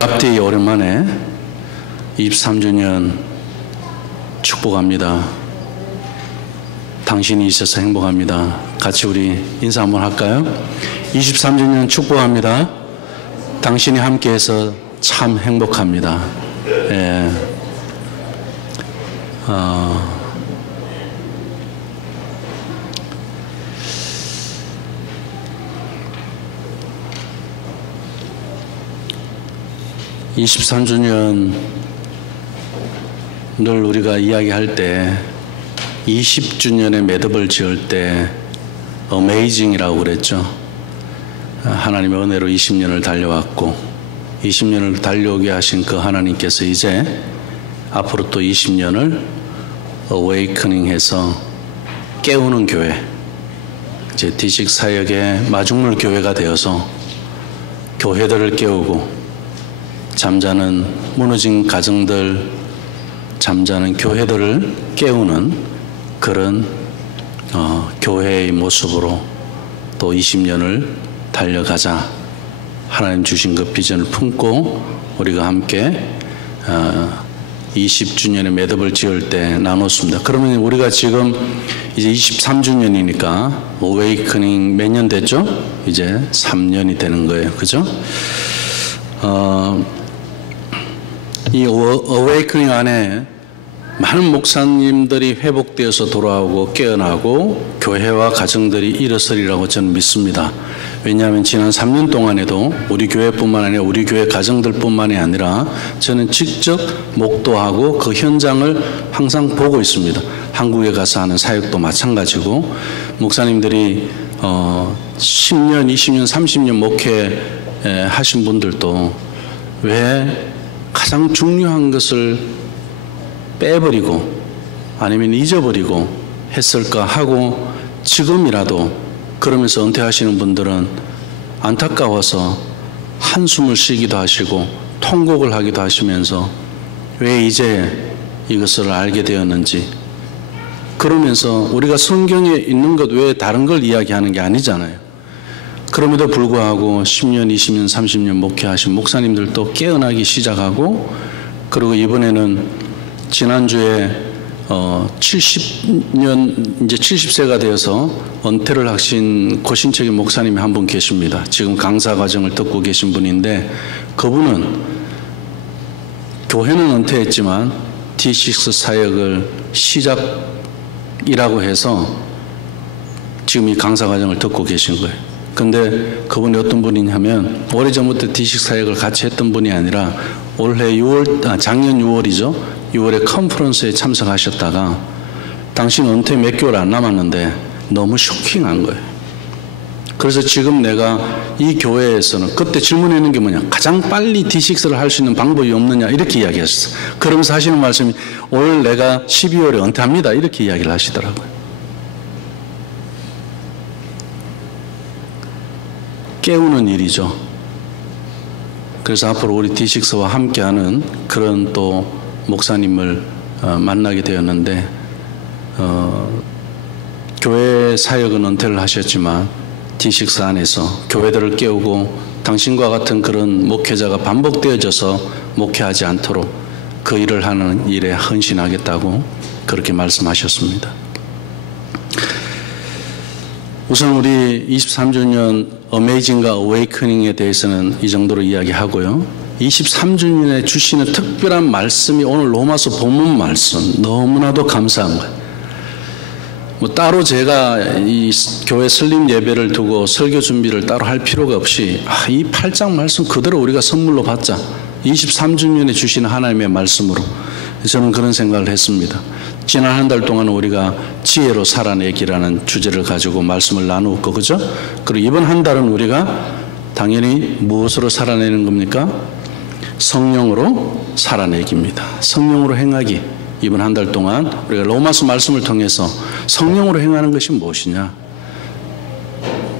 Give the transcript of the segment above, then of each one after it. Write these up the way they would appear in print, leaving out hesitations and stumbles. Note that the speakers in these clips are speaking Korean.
앞뒤 오랜만에 23주년 축복합니다. 당신이 있어서 행복합니다. 같이 우리 인사 한번 할까요? 23주년 축복합니다. 당신이 함께해서 참 행복합니다. 예. 23주년 늘 우리가 이야기할 때 20주년의 매듭을 지을 때 어메이징이라고 그랬죠. 하나님의 은혜로 20년을 달려왔고 20년을 달려오게 하신 그 하나님께서 이제 앞으로 또 20년을 어웨이커닝해서 깨우는 교회, 이제 D6 사역의 마중물 교회가 되어서 교회들을 깨우고 잠자는 무너진 가정들, 잠자는 교회들을 깨우는 그런 교회의 모습으로 또 20년을 달려가자. 하나님 주신 그 비전을 품고 우리가 함께 20주년의 매듭을 지을 때 나눴습니다. 그러면 우리가 지금 이제 23주년이니까 어웨이커닝 몇 년 됐죠? 이제 3년이 되는 거예요. 그죠? 이 어웨이커닝 안에 많은 목사님들이 회복되어서 돌아오고 깨어나고 교회와 가정들이 일어서리라고 저는 믿습니다. 왜냐하면 지난 3년 동안에도 우리 교회뿐만 아니라 우리 교회 가정들뿐만이 아니라 저는 직접 목도하고 그 현장을 항상 보고 있습니다. 한국에 가서 하는 사역도 마찬가지고 목사님들이 10년, 20년, 30년 목회 하신 분들도 왜 가장 중요한 것을 빼버리고 아니면 잊어버리고 했을까 하고 지금이라도 그러면서 은퇴하시는 분들은 안타까워서 한숨을 쉬기도 하시고 통곡을 하기도 하시면서 왜 이제 이것을 알게 되었는지, 그러면서 우리가 성경에 있는 것 외에 다른 걸 이야기하는 게 아니잖아요. 그럼에도 불구하고 10년, 20년, 30년 목회하신 목사님들도 깨어나기 시작하고, 그리고 이번에는 지난주에 70년, 이제 70세가 되어서 은퇴를 하신 고신적인 목사님이 한 분 계십니다. 지금 강사 과정을 듣고 계신 분인데, 그분은 교회는 은퇴했지만 D6 사역을 시작이라고 해서 지금 이 강사 과정을 듣고 계신 거예요. 근데 그분이 어떤 분이냐면 오래전부터 D6 사역을 같이 했던 분이 아니라 올해 작년 6월이죠. 6월에 컨퍼런스에 참석하셨다가 당신 은퇴 몇 개월 안 남았는데 너무 쇼킹한 거예요. 그래서 지금 내가 이 교회에서는 그때 질문했는 게 뭐냐, 가장 빨리 D6를 할 수 있는 방법이 없느냐 이렇게 이야기하셨어요. 그러면서 하시는 말씀이 올 내가 12월에 은퇴합니다 이렇게 이야기를 하시더라고요. 깨우는 일이죠. 그래서 앞으로 우리 D6와 함께하는 그런 또 목사님을 만나게 되었는데, 교회 사역은 은퇴를 하셨지만 D6 안에서 교회들을 깨우고 당신과 같은 그런 목회자가 반복되어져서 목회하지 않도록 그 일을 하는 일에 헌신하겠다고 그렇게 말씀하셨습니다. 우선 우리 23주년 어메이징과 어웨이커닝에 대해서는 이 정도로 이야기하고요. 23주년에 주시는 특별한 말씀이 오늘 로마서 본문 말씀, 너무나도 감사한 거예요. 뭐 따로 제가 이 교회 설립 예배를 두고 설교 준비를 따로 할 필요가 없이 이 8장 말씀 그대로 우리가 선물로 받자. 23주년에 주시는 하나님의 말씀으로 저는 그런 생각을 했습니다. 지난 한 달 동안 우리가 지혜로 살아내기라는 주제를 가지고 말씀을 나누었고, 그죠? 그리고 이번 한 달은 우리가 당연히 무엇으로 살아내는 겁니까? 성령으로 살아내기입니다. 성령으로 행하기. 이번 한 달 동안 우리가 로마서 말씀을 통해서 성령으로 행하는 것이 무엇이냐,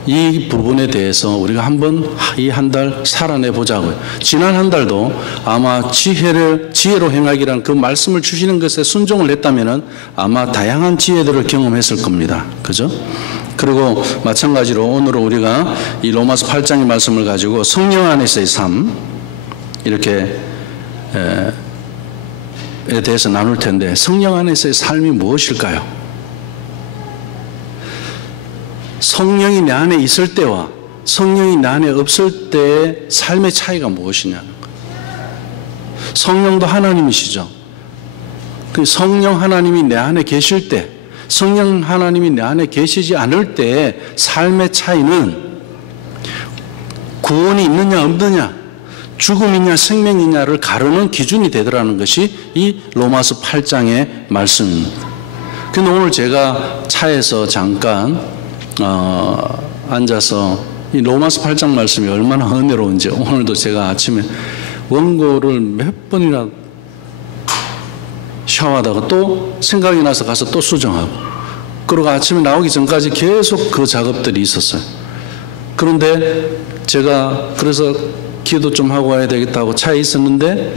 이 부분에 대해서 우리가 한번 이 한 달 살아내 보자고요. 지난 한 달도 아마 지혜로 행하기라는 그 말씀을 주시는 것에 순종을 했다면은 아마 다양한 지혜들을 경험했을 겁니다. 그죠? 그리고 마찬가지로 오늘은 우리가 이 로마서 8장의 말씀을 가지고 성령 안에서의 삶, 이렇게 에 대해서 나눌 텐데, 성령 안에서의 삶이 무엇일까요? 성령이 내 안에 있을 때와 성령이 내 안에 없을 때의 삶의 차이가 무엇이냐는 거예요. 성령도 하나님이시죠. 그 성령 하나님이 내 안에 계실 때, 성령 하나님이 내 안에 계시지 않을 때의 삶의 차이는 구원이 있느냐 없느냐, 죽음이냐 생명이냐를 가르는 기준이 되더라는 것이 이 로마서 8장의 말씀입니다. 근데 오늘 제가 차에서 잠깐 앉아서 이 로마서 8장 말씀이 얼마나 은혜로운지, 오늘도 제가 아침에 원고를 몇 번이나 샤워하다가 또 생각이 나서 가서 또 수정하고, 그리고 아침에 나오기 전까지 계속 그 작업들이 있었어요. 그런데 제가 그래서 기도 좀 하고 와야 되겠다고 차에 있었는데,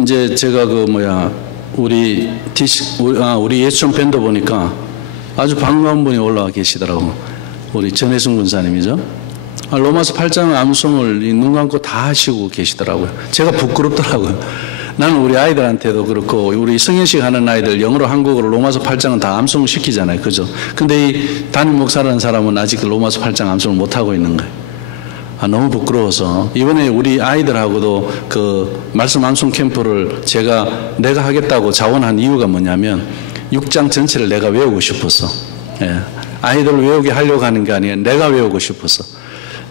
이제 제가 우리 예수촌 밴드 보니까 아주 반가운 분이 올라와 계시더라고. 우리 전혜순 군사님이죠. 로마서 8장 암송을 눈 감고 다 하시고 계시더라고요. 제가 부끄럽더라고요. 나는 우리 아이들한테도 그렇고, 우리 성인식 하는 아이들 영어로 한국어로 로마서 8장은 다 암송을 시키잖아요. 그죠? 근데 이 담임 목사라는 사람은 아직 로마서 8장 암송을 못하고 있는 거예요. 너무 부끄러워서 이번에 우리 아이들하고도 그 말씀 암송 캠프를 내가 하겠다고 자원한 이유가 뭐냐면, 6장 전체를 내가 외우고 싶어서. 아이들 외우게 하려고 하는 게 아니에요. 내가 외우고 싶어서.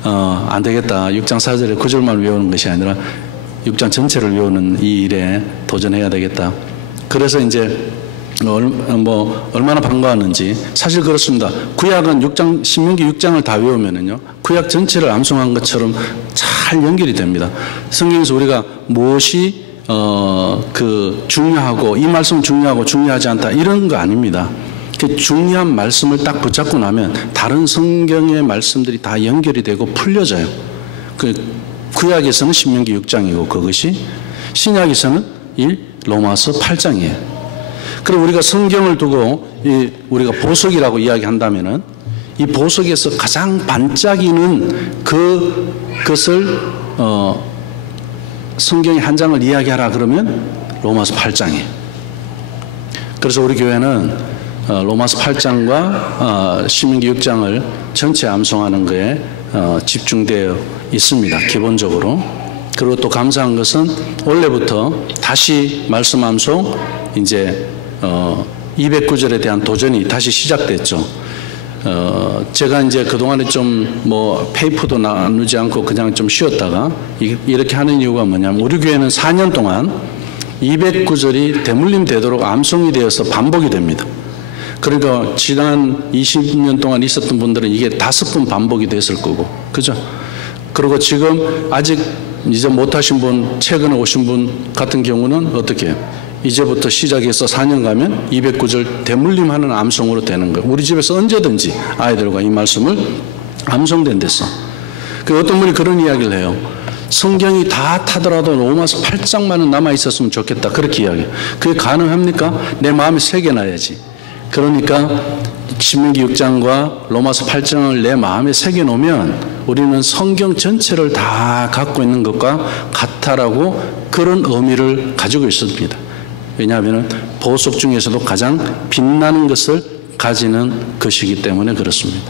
안 되겠다. 6장 4절에 9절만 외우는 것이 아니라 6장 전체를 외우는 이 일에 도전해야 되겠다. 그래서 이제 얼마나 반가웠는지. 사실 그렇습니다. 구약은 신명기 6장을 다 외우면은요, 구약 전체를 암송한 것처럼 잘 연결이 됩니다. 성경에서 우리가 무엇이 중요하고, 이 말씀은 중요하고 중요하지 않다, 이런 거 아닙니다. 그 중요한 말씀을 딱 붙잡고 나면 다른 성경의 말씀들이 다 연결이 되고 풀려져요. 구약에서는 신명기 6장이고, 그것이 신약에서는 이 로마서 8장이에요. 그리고 우리가 성경을 두고 우리가 보석이라고 이야기한다면은, 이 보석에서 가장 반짝이는 그것을 성경의 한 장을 이야기하라 그러면 로마서 8장이에요. 그래서 우리 교회는 로마서 8장과 신명기 6장을 전체 암송하는 것에 집중되어 있습니다. 기본적으로. 그리고 또 감사한 것은 원래부터 다시 말씀 암송, 이제 209절에 대한 도전이 다시 시작됐죠. 제가 이제 그동안에 좀 페이퍼도 나누지 않고 그냥 좀 쉬었다가 이렇게 하는 이유가 뭐냐면, 우리 교회는 4년 동안 209절이 대물림 되도록 암송이 되어서 반복이 됩니다. 그러니까 지난 20년 동안 있었던 분들은 이게 5번 반복이 됐을 거고, 그죠? 그리고 지금 아직 이제 못하신 분, 최근에 오신 분 같은 경우는 어떻게 해요? 이제부터 시작해서 4년 가면 209절 대물림하는 암송으로 되는 거예요. 우리 집에서 언제든지 아이들과 이 말씀을 암송된댔어. 어떤 분이 그런 이야기를 해요. 성경이 다 타더라도 로마서 8장만은 남아있었으면 좋겠다, 그렇게 이야기해요. 그게 가능합니까? 내 마음에 새겨놔야지. 그러니까 신명기 6장과 로마서 8장을 내 마음에 새겨놓으면 우리는 성경 전체를 다 갖고 있는 것과 같다라고, 그런 의미를 가지고 있습니다. 왜냐하면 보석 중에서도 가장 빛나는 것을 가지는 것이기 때문에 그렇습니다.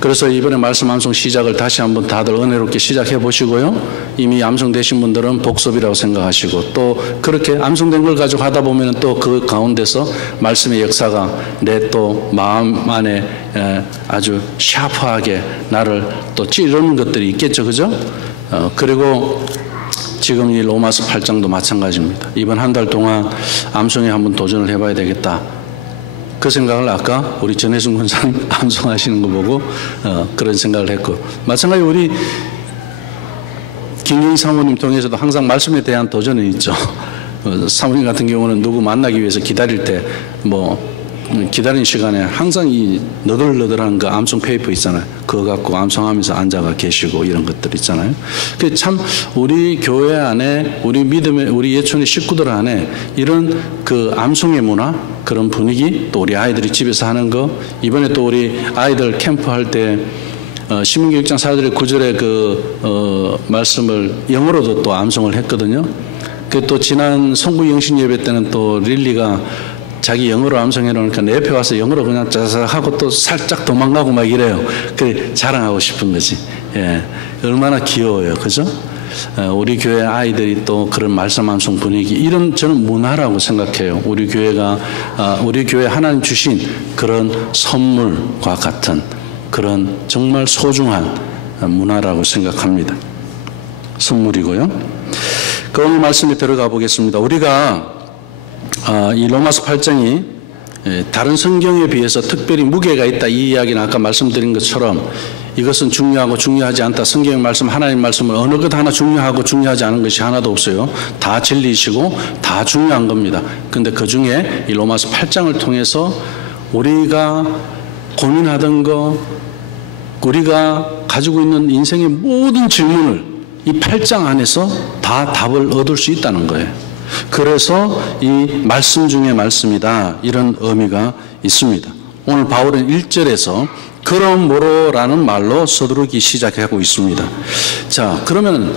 그래서 이번에 말씀 암송 시작을 다시 한번 다들 은혜롭게 시작해 보시고요. 이미 암송되신 분들은 복습이라고 생각하시고, 또 그렇게 암송된 걸 가지고 하다 보면 또 그 가운데서 말씀의 역사가 내 또 마음 안에 아주 샤프하게 나를 또 찌르는 것들이 있겠죠. 그죠? 그리고 지금 이 로마서 8장도 마찬가지입니다. 이번 한 달 동안 암송에 한번 도전을 해봐야 되겠다, 그 생각을 아까 우리 전혜순 군사님 암송하시는 거 보고 그런 생각을 했고, 마찬가지로 우리 김영희 사모님 통해서도 항상 말씀에 대한 도전은 있죠. 사모님 같은 경우는 누구 만나기 위해서 기다릴 때 기다리는 시간에 항상 이 너덜너덜한 그 암송 페이퍼 있잖아요. 그거 갖고 암송하면서 앉아가 계시고 이런 것들 있잖아요. 그 참 우리 교회 안에, 우리 믿음의, 우리 예촌의 식구들 안에 이런 그 암송의 문화, 그런 분위기, 또 우리 아이들이 집에서 하는 거, 이번에 또 우리 아이들 캠프 할 때 시민기 6장 4절의 9절의 말씀을 영어로도 또 암송을 했거든요. 또 지난 성부영신 예배 때는 또 릴리가 자기 영어로 암송해 놓으니까 내 옆에 와서 영어로 그냥 짜삭 하고 또 살짝 도망가고 막 이래요. 그래 자랑하고 싶은 거지. 예, 얼마나 귀여워요, 그죠? 우리 교회 아이들이 또 그런 말씀 암송 분위기, 이런 저는 문화라고 생각해요. 우리 교회 하나님 주신 그런 선물과 같은 그런 정말 소중한 문화라고 생각합니다. 선물이고요. 그 오늘 말씀에 들어가 보겠습니다. 우리가 이 로마서 8장이 다른 성경에 비해서 특별히 무게가 있다, 이 이야기는 아까 말씀드린 것처럼 이것은 중요하고 중요하지 않다. 성경의 말씀, 하나님 말씀은 어느 것 하나 중요하고 중요하지 않은 것이 하나도 없어요. 다 진리이시고 다 중요한 겁니다. 그런데 그 중에 이 로마서 8장을 통해서 우리가 고민하던 거, 우리가 가지고 있는 인생의 모든 질문을 이 8장 안에서 다 답을 얻을 수 있다는 거예요. 그래서 이 말씀 중에 말씀이다, 이런 의미가 있습니다. 오늘 바울은 1절에서 그러므로라는 말로 서두르기 시작하고 있습니다. 자, 그러면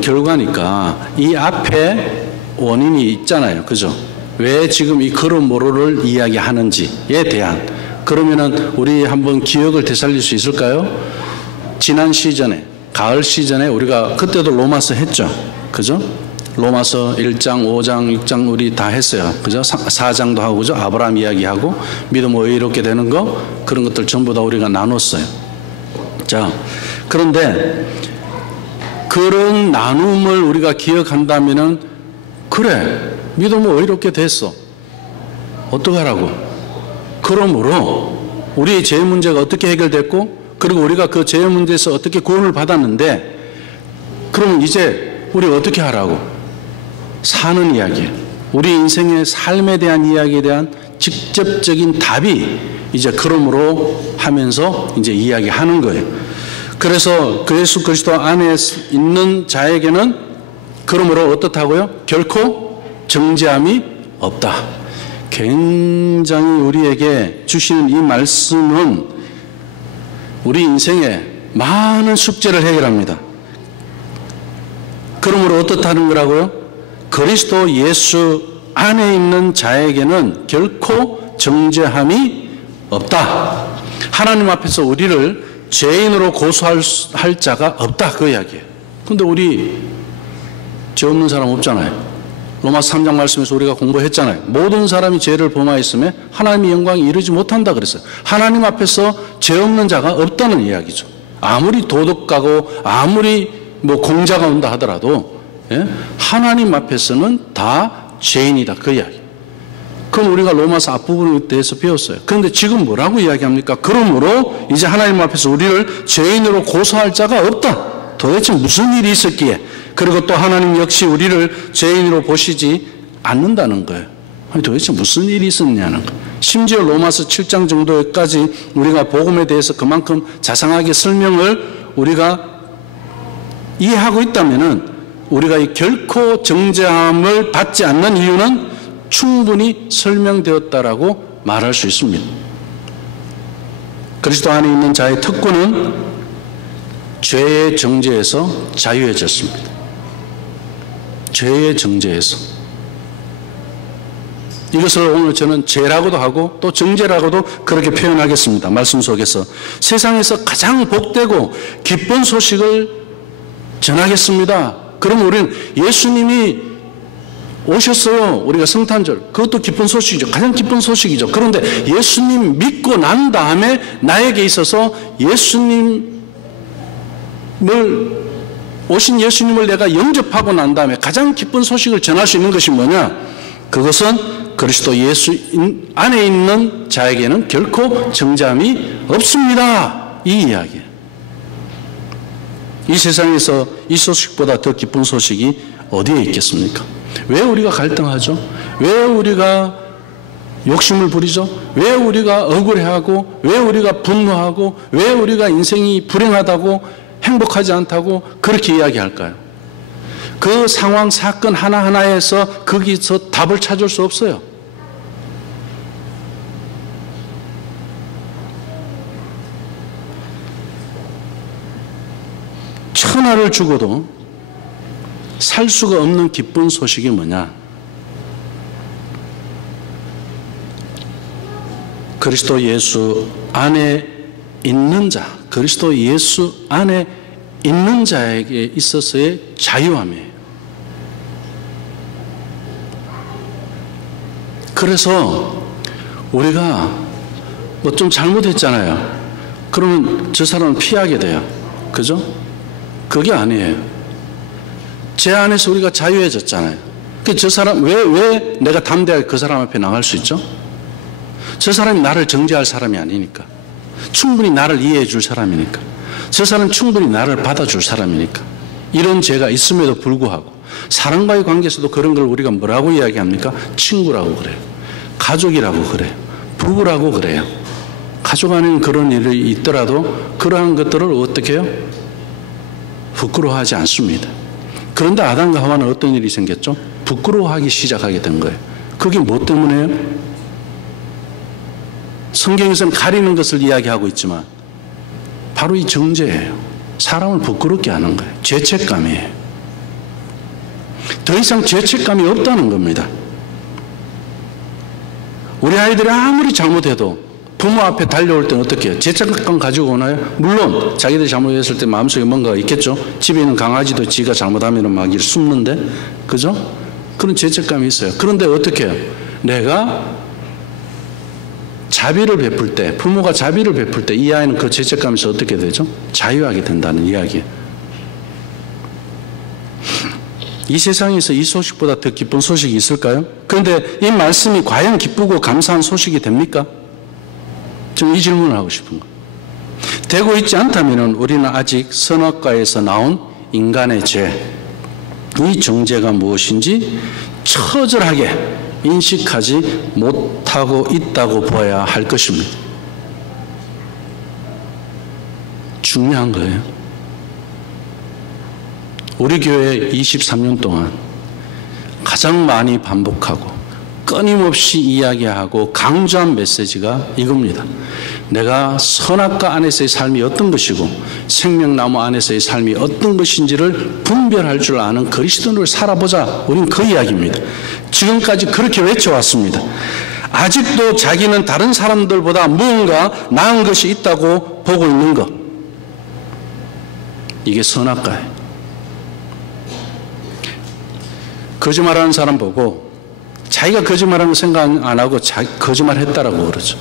결과니까 이 앞에 원인이 있잖아요, 그죠? 왜 지금 이 그러므로를 이야기하는지에 대한, 그러면은 우리 한번 기억을 되살릴 수 있을까요? 지난 시즌에, 가을 시즌에 우리가 그때도 로마서 했죠, 그죠? 로마서 1장, 5장, 6장 우리 다 했어요. 그죠? 4장도 하고, 그죠? 아브라함 이야기하고, 믿음으로 의롭게 되는 거, 그런 것들 전부 다 우리가 나눴어요. 자, 그런데 그런 나눔을 우리가 기억한다면은, 그래, 믿음으로 의롭게 됐어. 어떡하라고? 그러므로, 우리의 죄 문제가 어떻게 해결됐고, 그리고 우리가 그 죄 문제에서 어떻게 구원을 받았는데, 그러면 이제 우리 어떻게 하라고? 사는 이야기, 우리 인생의 삶에 대한 이야기에 대한 직접적인 답이 이제 그러므로 하면서 이제 이야기하는 거예요. 그래서 그 예수 그리스도 안에 있는 자에게는 그러므로 어떻다고요? 결코 정죄함이 없다. 굉장히 우리에게 주시는 이 말씀은 우리 인생에 많은 숙제를 해결합니다. 그러므로 어떻다는 거라고요? 그리스도 예수 안에 있는 자에게는 결코 정죄함이 없다. 하나님 앞에서 우리를 죄인으로 고소할 자가 없다, 그 이야기예요. 근데 우리 죄 없는 사람 없잖아요. 로마서 3장 말씀에서 우리가 공부했잖아요. 모든 사람이 죄를 범하였음에 하나님의 영광에 이르지 못한다 그랬어요. 하나님 앞에서 죄 없는 자가 없다는 이야기죠. 아무리 도덕가고 아무리 공자가 온다 하더라도, 예? 하나님 앞에서는 다 죄인이다, 그 이야기. 그럼 우리가 로마서 앞부분에 대해서 배웠어요. 그런데 지금 뭐라고 이야기합니까? 그러므로 이제 하나님 앞에서 우리를 죄인으로 고소할 자가 없다. 도대체 무슨 일이 있었기에? 그리고 또 하나님 역시 우리를 죄인으로 보시지 않는다는 거예요. 아니, 도대체 무슨 일이 있었냐는 거예요. 심지어 로마서 7장 정도까지 우리가 복음에 대해서 그만큼 자상하게 설명을 우리가 이해하고 있다면은 우리가 이 결코 정죄함을 받지 않는 이유는 충분히 설명되었다라고 말할 수 있습니다. 그리스도 안에 있는 자의 특권은 죄의 정죄에서 자유해졌습니다. 죄의 정죄에서. 이것을 오늘 저는 죄라고도 하고 또 정죄라고도 그렇게 표현하겠습니다. 말씀 속에서 세상에서 가장 복되고 기쁜 소식을 전하겠습니다. 그럼 우리는 예수님이 오셨어요. 우리가 성탄절, 그것도 기쁜 소식이죠. 가장 기쁜 소식이죠. 그런데 예수님 믿고 난 다음에 나에게 있어서 오신 예수님을 내가 영접하고 난 다음에 가장 기쁜 소식을 전할 수 있는 것이 뭐냐? 그것은 그리스도 예수 안에 있는 자에게는 결코 정죄함이 없습니다, 이 이야기예요. 이 세상에서 이 소식보다 더 기쁜 소식이 어디에 있겠습니까? 왜 우리가 갈등하죠? 왜 우리가 욕심을 부리죠? 왜 우리가 억울해하고, 왜 우리가 분노하고, 왜 우리가 인생이 불행하다고, 행복하지 않다고 그렇게 이야기할까요? 그 상황, 사건 하나하나에서 거기서 답을 찾을 수 없어요. 하나를 죽어도 살 수가 없는 기쁜 소식이 뭐냐? 그리스도 예수 안에 있는 자, 그리스도 예수 안에 있는 자에게 있어서의 자유함이에요. 그래서 우리가 뭐 좀 잘못했잖아요. 그러면 저 사람은 피하게 돼요. 그죠? 그게 아니에요. 제 안에서 우리가 자유해졌잖아요. 저 사람, 왜 내가 담대하게 그 사람 앞에 나갈 수 있죠? 저 사람이 나를 정죄할 사람이 아니니까. 충분히 나를 이해해 줄 사람이니까. 저 사람은 충분히 나를 받아줄 사람이니까. 이런 죄가 있음에도 불구하고 사랑과의 관계에서도 그런 걸 우리가 뭐라고 이야기합니까? 친구라고 그래요. 가족이라고 그래요. 부부라고 그래요. 가족 안에는 그런 일이 있더라도 그러한 것들을 어떻게 해요? 부끄러워하지 않습니다. 그런데 아담과 하와는 어떤 일이 생겼죠? 부끄러워하기 시작하게 된 거예요. 그게 뭐 때문에요? 성경에서는 가리는 것을 이야기하고 있지만 바로 이 정죄예요. 사람을 부끄럽게 하는 거예요. 죄책감이에요. 더 이상 죄책감이 없다는 겁니다. 우리 아이들이 아무리 잘못해도 부모 앞에 달려올 때는 어떻게 해요? 죄책감 가지고 오나요? 물론 자기들이 잘못했을 때 마음속에 뭔가가 있겠죠. 집에 있는 강아지도 지가 잘못하면 막 이렇게 숨는데, 그죠? 그런 죄책감이 있어요. 그런데 어떻게 해요? 내가 자비를 베풀 때, 부모가 자비를 베풀 때 이 아이는 그 죄책감에서 어떻게 되죠? 자유하게 된다는 이야기예요. 이 세상에서 이 소식보다 더 기쁜 소식이 있을까요? 그런데 이 말씀이 과연 기쁘고 감사한 소식이 됩니까? 저는 이 질문을 하고 싶은 거예요. 되고 있지 않다면 우리는 아직 선악과에서 나온 인간의 죄, 이 정죄가 무엇인지 처절하게 인식하지 못하고 있다고 보아야 할 것입니다. 중요한 거예요. 우리 교회 23년 동안 가장 많이 반복하고 끊임없이 이야기하고 강조한 메시지가 이겁니다. 내가 선악과 안에서의 삶이 어떤 것이고 생명나무 안에서의 삶이 어떤 것인지를 분별할 줄 아는 그리스도인으로 살아보자. 우리는 그 이야기입니다. 지금까지 그렇게 외쳐왔습니다. 아직도 자기는 다른 사람들보다 무언가 나은 것이 있다고 보고 있는 것. 이게 선악과예요. 거짓말하는 사람 보고 자기가 거짓말하는 거 생각 안 하고 거짓말했다라고 그러죠.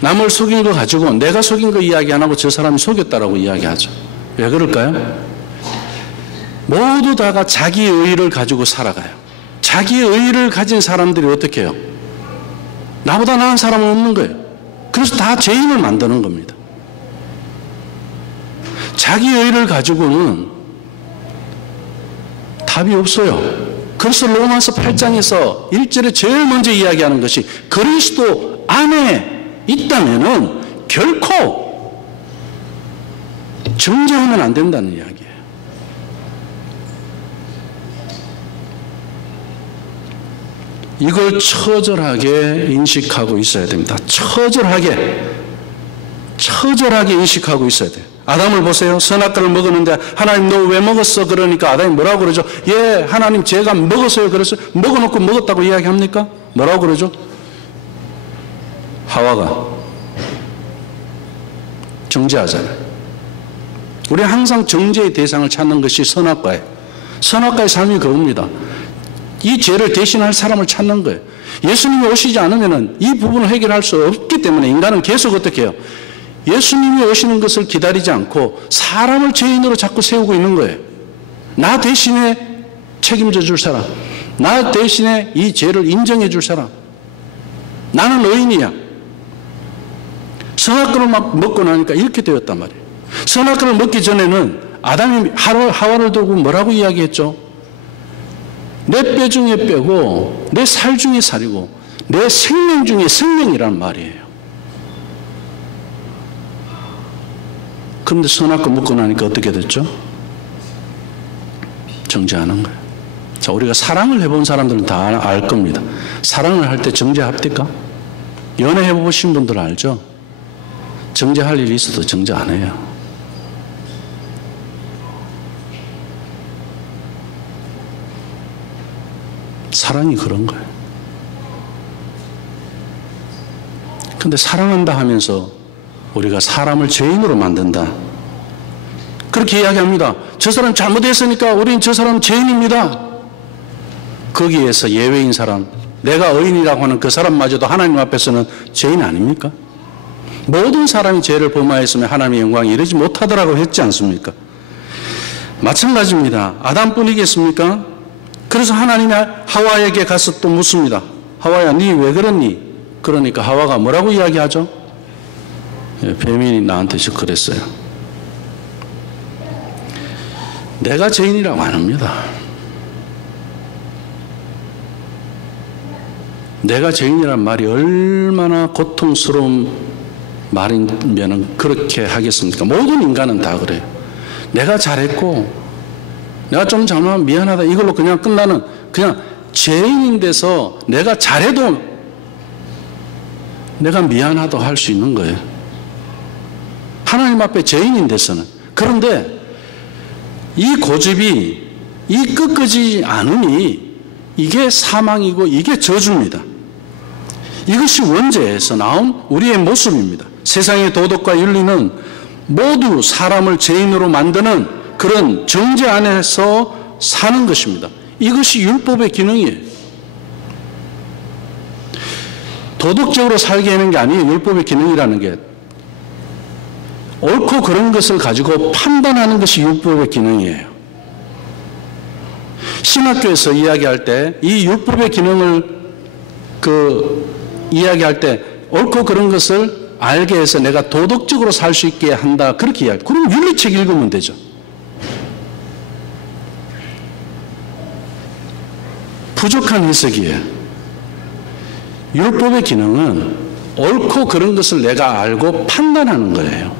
남을 속인 거 가지고 내가 속인 거 이야기 안 하고 저 사람이 속였다라고 이야기하죠. 왜 그럴까요? 모두 다가 자기의 의의를 가지고 살아가요. 자기의 의의를 가진 사람들이 어떻게 해요? 나보다 나은 사람은 없는 거예요. 그래서 다 죄인을 만드는 겁니다. 자기의 의의를 가지고는 답이 없어요. 그래서 로마서 8장에서 1절에 제일 먼저 이야기하는 것이 그리스도 안에 있다면은 결코 정죄하면 안 된다는 이야기예요. 이걸 처절하게 인식하고 있어야 됩니다. 처절하게 인식하고 있어야 돼요. 아담을 보세요. 선악과를 먹었는데 하나님 너 왜 먹었어? 그러니까 아담이 뭐라고 그러죠? 예, 하나님 제가 먹었어요. 그래서 먹어놓고 먹었다고 이야기합니까? 뭐라고 그러죠? 하와가 정죄하잖아요. 우리 항상 정죄의 대상을 찾는 것이 선악과예요. 선악과의 삶이 그겁니다. 이 죄를 대신할 사람을 찾는 거예요. 예수님이 오시지 않으면 이 부분을 해결할 수 없기 때문에 인간은 계속 어떻게 해요? 예수님이 오시는 것을 기다리지 않고 사람을 죄인으로 자꾸 세우고 있는 거예요. 나 대신에 책임져 줄 사람, 나 대신에 이 죄를 인정해 줄 사람, 나는 의인이야. 선악과를 막 먹고 나니까 이렇게 되었단 말이에요. 선악과를 먹기 전에는 아담이 하와를 두고 뭐라고 이야기했죠? 내 뼈 중에 뼈고 내 살 중에 살이고 내 생명 중에 생명이란 말이에요. 그런데 선악과 먹고 나니까 어떻게 됐죠? 정죄하는 거예요. 자, 우리가 사랑을 해본 사람들은 다 알 겁니다. 사랑을 할 때 정죄합니까? 연애해보신 분들은 알죠? 정죄할 일이 있어도 정죄 안 해요. 사랑이 그런 거예요. 근데 사랑한다 하면서 우리가 사람을 죄인으로 만든다. 그렇게 이야기합니다. 저 사람 잘못했으니까 우리는 저 사람 죄인입니다. 거기에서 예외인 사람, 내가 의인이라고 하는 그 사람마저도 하나님 앞에서는 죄인 아닙니까? 모든 사람이 죄를 범하였으면 하나님의 영광이 이르지 못하더라고 했지 않습니까? 마찬가지입니다. 아담뿐이겠습니까? 그래서 하나님이 하와에게 가서 또 묻습니다. 하와야, 니 왜 그랬니? 그러니까 하와가 뭐라고 이야기하죠? 뱀이 나한테 그랬어요. 내가 죄인이라고 안 합니다. 내가 죄인이란 말이 얼마나 고통스러운 말이면 그렇게 하겠습니까? 모든 인간은 다 그래요. 내가 잘했고 내가 좀 잘못하면 미안하다 이걸로 그냥 끝나는, 그냥 죄인인데서 내가 잘해도 내가 미안하다고 할 수 있는 거예요. 하나님 앞에 죄인인데서는. 그런데 이 고집이, 이 꺾어지지 않으니 이게 사망이고 이게 저주입니다. 이것이 원죄에서 나온 우리의 모습입니다. 세상의 도덕과 윤리는 모두 사람을 죄인으로 만드는 그런 정죄 안에서 사는 것입니다. 이것이 율법의 기능이에요. 도덕적으로 살게 하는 게 아니에요. 율법의 기능이라는 게. 옳고 그런 것을 가지고 판단하는 것이 율법의 기능이에요. 신학교에서 이야기할 때 이 율법의 기능을 이야기할 때 옳고 그런 것을 알게 해서 내가 도덕적으로 살 수 있게 한다. 그렇게 이야기. 그럼 윤리책 읽으면 되죠. 부족한 해석이에요. 율법의 기능은 옳고 그런 것을 내가 알고 판단하는 거예요.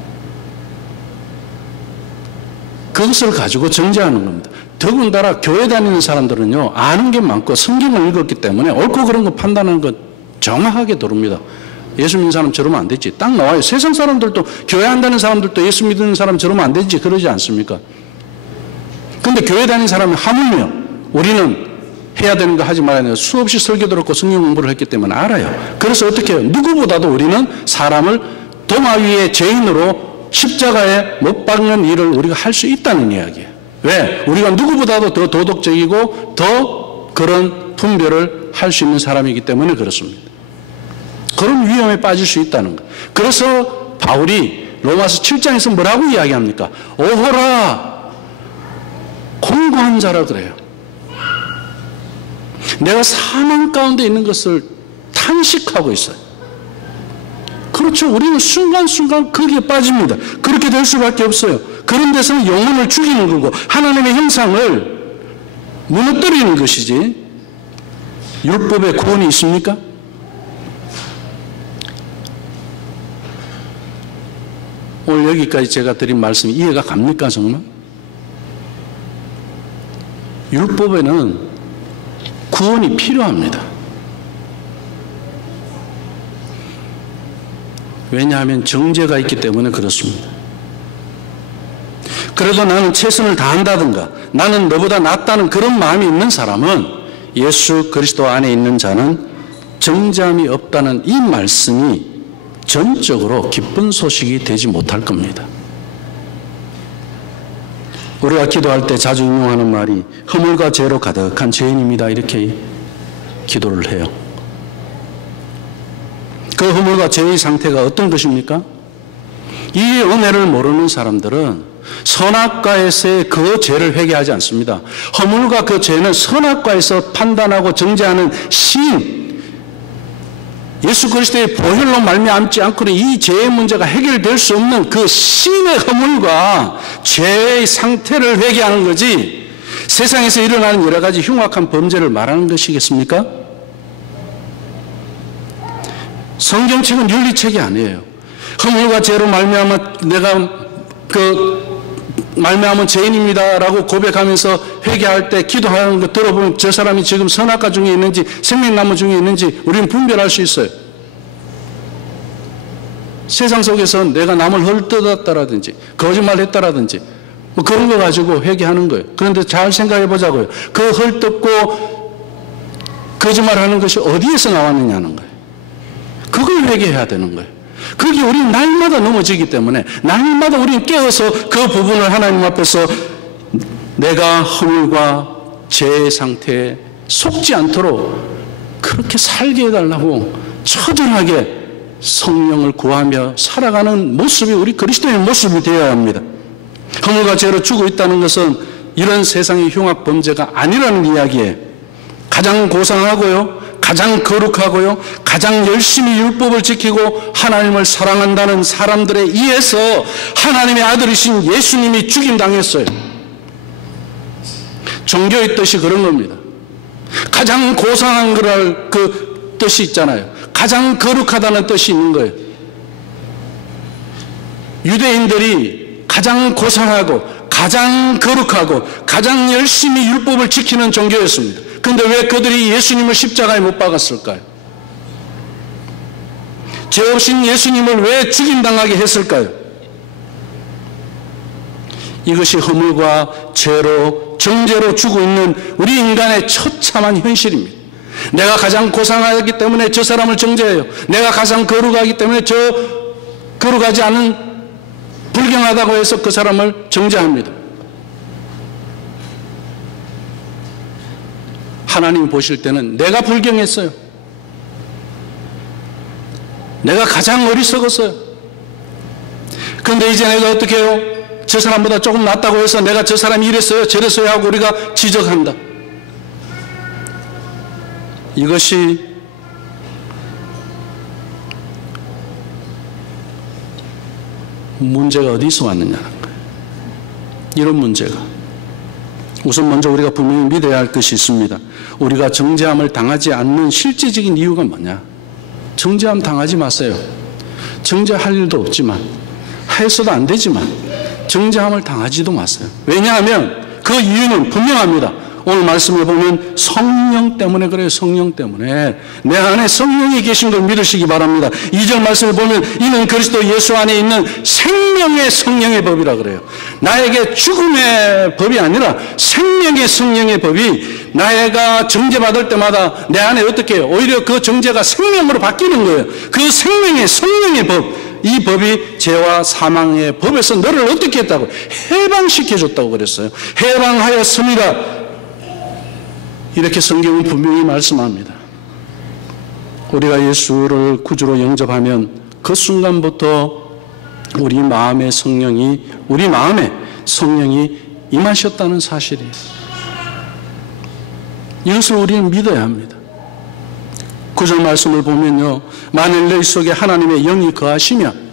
그것을 가지고 정죄하는 겁니다. 더군다나 교회 다니는 사람들은요, 아는 게 많고 성경을 읽었기 때문에 옳고 그런 거 판단하는 것 정확하게 들어옵니다. 예수 믿는 사람 저러면 안 되지. 딱 나와요. 세상 사람들도, 교회 한다는 사람들도 예수 믿는 사람 저러면 안 되지. 그러지 않습니까? 근데 교회 다니는 사람이 하물며 우리는 해야 되는 거 하지 말아야 되는 거 수없이 설교 들었고 성경 공부를 했기 때문에 알아요. 그래서 어떻게 해요? 누구보다도 우리는 사람을 도마 위에 죄인으로 십자가에 못 박는 일을 우리가 할 수 있다는 이야기예요. 왜? 우리가 누구보다도 더 도덕적이고 더 그런 분별을 할 수 있는 사람이기 때문에 그렇습니다. 그런 위험에 빠질 수 있다는 것. 그래서 바울이 로마서 7장에서 뭐라고 이야기합니까? 오호라 공고한 자라 그래요. 내가 사망 가운데 있는 것을 탄식하고 있어요. 그렇죠. 우리는 순간순간 거기에 빠집니다. 그렇게 될 수밖에 없어요. 그런 데서는 영혼을 죽이는 거고 하나님의 형상을 무너뜨리는 것이지 율법에 구원이 있습니까? 오늘 여기까지 제가 드린 말씀이 이해가 갑니까 정말? 율법에는 구원이 필요합니다. 왜냐하면 정죄가 있기 때문에 그렇습니다. 그래도 나는 최선을 다한다든가 나는 너보다 낫다는 그런 마음이 있는 사람은 예수 그리스도 안에 있는 자는 정죄함이 없다는 이 말씀이 전적으로 기쁜 소식이 되지 못할 겁니다. 우리가 기도할 때 자주 인용하는 말이 허물과 죄로 가득한 죄인입니다. 이렇게 기도를 해요. 그 허물과 죄의 상태가 어떤 것입니까? 이 은혜를 모르는 사람들은 선악과에서의 그 죄를 회개하지 않습니다. 허물과 그 죄는 선악과에서 판단하고 정죄하는 신, 예수 그리스도의 보혈로 말미암지 않고는 이 죄의 문제가 해결될 수 없는 그 신의 허물과 죄의 상태를 회개하는 거지 세상에서 일어나는 여러 가지 흉악한 범죄를 말하는 것이겠습니까? 성경책은 윤리책이 아니에요. 허물과 죄로 말미암아 내가 말미암은 죄인입니다라고 고백하면서 회개할 때 기도하는 거 들어보면 저 사람이 지금 선악과 중에 있는지 생명나무 중에 있는지 우리는 분별할 수 있어요. 세상 속에서 내가 남을 헐뜯었다라든지 거짓말했다라든지 뭐 그런 거 가지고 회개하는 거예요. 그런데 잘 생각해 보자고요. 그 헐뜯고 거짓말하는 것이 어디에서 나왔느냐는 거예요. 그걸 회개해야 되는 거예요. 그게 우리는 날마다 넘어지기 때문에 날마다 우리는 깨어서 그 부분을 하나님 앞에서 내가 허물과 죄의 상태에 속지 않도록 그렇게 살게 해달라고 처절하게 성령을 구하며 살아가는 모습이 우리 그리스도의 모습이 되어야 합니다. 허물과 죄로 죽어 있다는 것은 이런 세상의 흉악 범죄가 아니라는 이야기예요. 가장 고상하고요, 가장 거룩하고요, 가장 열심히 율법을 지키고 하나님을 사랑한다는 사람들에 의해서 하나님의 아들이신 예수님이 죽임당했어요. 종교의 뜻이 그런 겁니다. 가장 고상한 거랄 그 뜻이 있잖아요. 가장 거룩하다는 뜻이 있는 거예요. 유대인들이 가장 고상하고 가장 거룩하고 가장 열심히 율법을 지키는 종교였습니다. 그런데 왜 그들이 예수님을 십자가에 못 박았을까요? 죄 없인 예수님을 왜 죽임당하게 했을까요? 이것이 허물과 죄로 정죄로 죽어 있는 우리 인간의 처참한 현실입니다. 내가 가장 고상하기 때문에 저 사람을 정죄해요. 내가 가장 거룩하기 때문에 저 거룩하지 않은 불경하다고 해서 그 사람을 정죄합니다. 하나님이 보실 때는 내가 불경했어요. 내가 가장 어리석었어요. 그런데 이제 내가 어떻게 해요? 저 사람보다 조금 낫다고 해서 내가 저 사람이 이랬어요 저랬어요 하고 우리가 지적한다. 이것이 문제가 어디서 왔느냐는 거예요. 이런 문제가 우선 먼저 우리가 분명히 믿어야 할 것이 있습니다. 우리가 정죄함을 당하지 않는 실제적인 이유가 뭐냐? 정죄함 당하지 마세요. 정죄할 일도 없지만 해서도 안 되지만 정죄함을 당하지도 마세요. 왜냐하면 그 이유는 분명합니다. 오늘 말씀을 보면 성령 때문에 그래요. 성령 때문에. 내 안에 성령이 계신 걸 믿으시기 바랍니다. 2절 말씀을 보면 이는 그리스도 예수 안에 있는 생명의 성령의 법이라 그래요. 나에게 죽음의 법이 아니라 생명의 성령의 법이 나가 정죄받을 때마다 내 안에 어떻게 해요? 오히려 그 정죄가 생명으로 바뀌는 거예요. 그 생명의 성령의 법, 이 법이 죄와 사망의 법에서 너를 어떻게 했다고? 해방시켜줬다고 그랬어요. 해방하였습니다. 이렇게 성경은 분명히 말씀합니다. 우리가 예수를 구주로 영접하면 그 순간부터 우리 마음에 성령이 임하셨다는 사실이에요. 이것을 우리는 믿어야 합니다. 9절 말씀을 보면요, 만일 너희 속에 하나님의 영이 거하시면,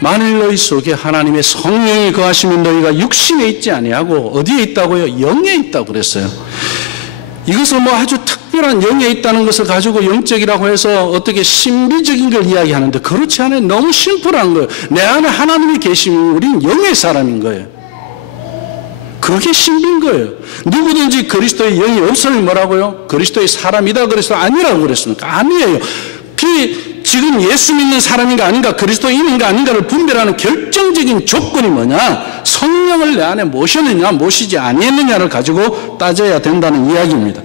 만일 너희 속에 하나님의 성령이 거하시면 너희가 육신에 있지 아니하고 어디에 있다고요? 영에 있다고 그랬어요. 이것을 뭐 아주 특별한 영에 있다는 것을 가지고 영적이라고 해서 어떻게 신비적인 걸 이야기하는데 그렇지 않아요. 너무 심플한 거예요. 내 안에 하나님이 계시면 우리는 영의 사람인 거예요. 그게 신비인 거예요. 누구든지 그리스도의 영이 없으면 뭐라고요? 그리스도의 사람이다 그래서 아니라고 그랬습니까? 아니에요. 지금 예수 믿는 사람인가 아닌가, 그리스도인인가 아닌가를 분별하는 결정적인 조건이 뭐냐? 성령을 내 안에 모셨느냐 모시지 아니했느냐를 가지고 따져야 된다는 이야기입니다.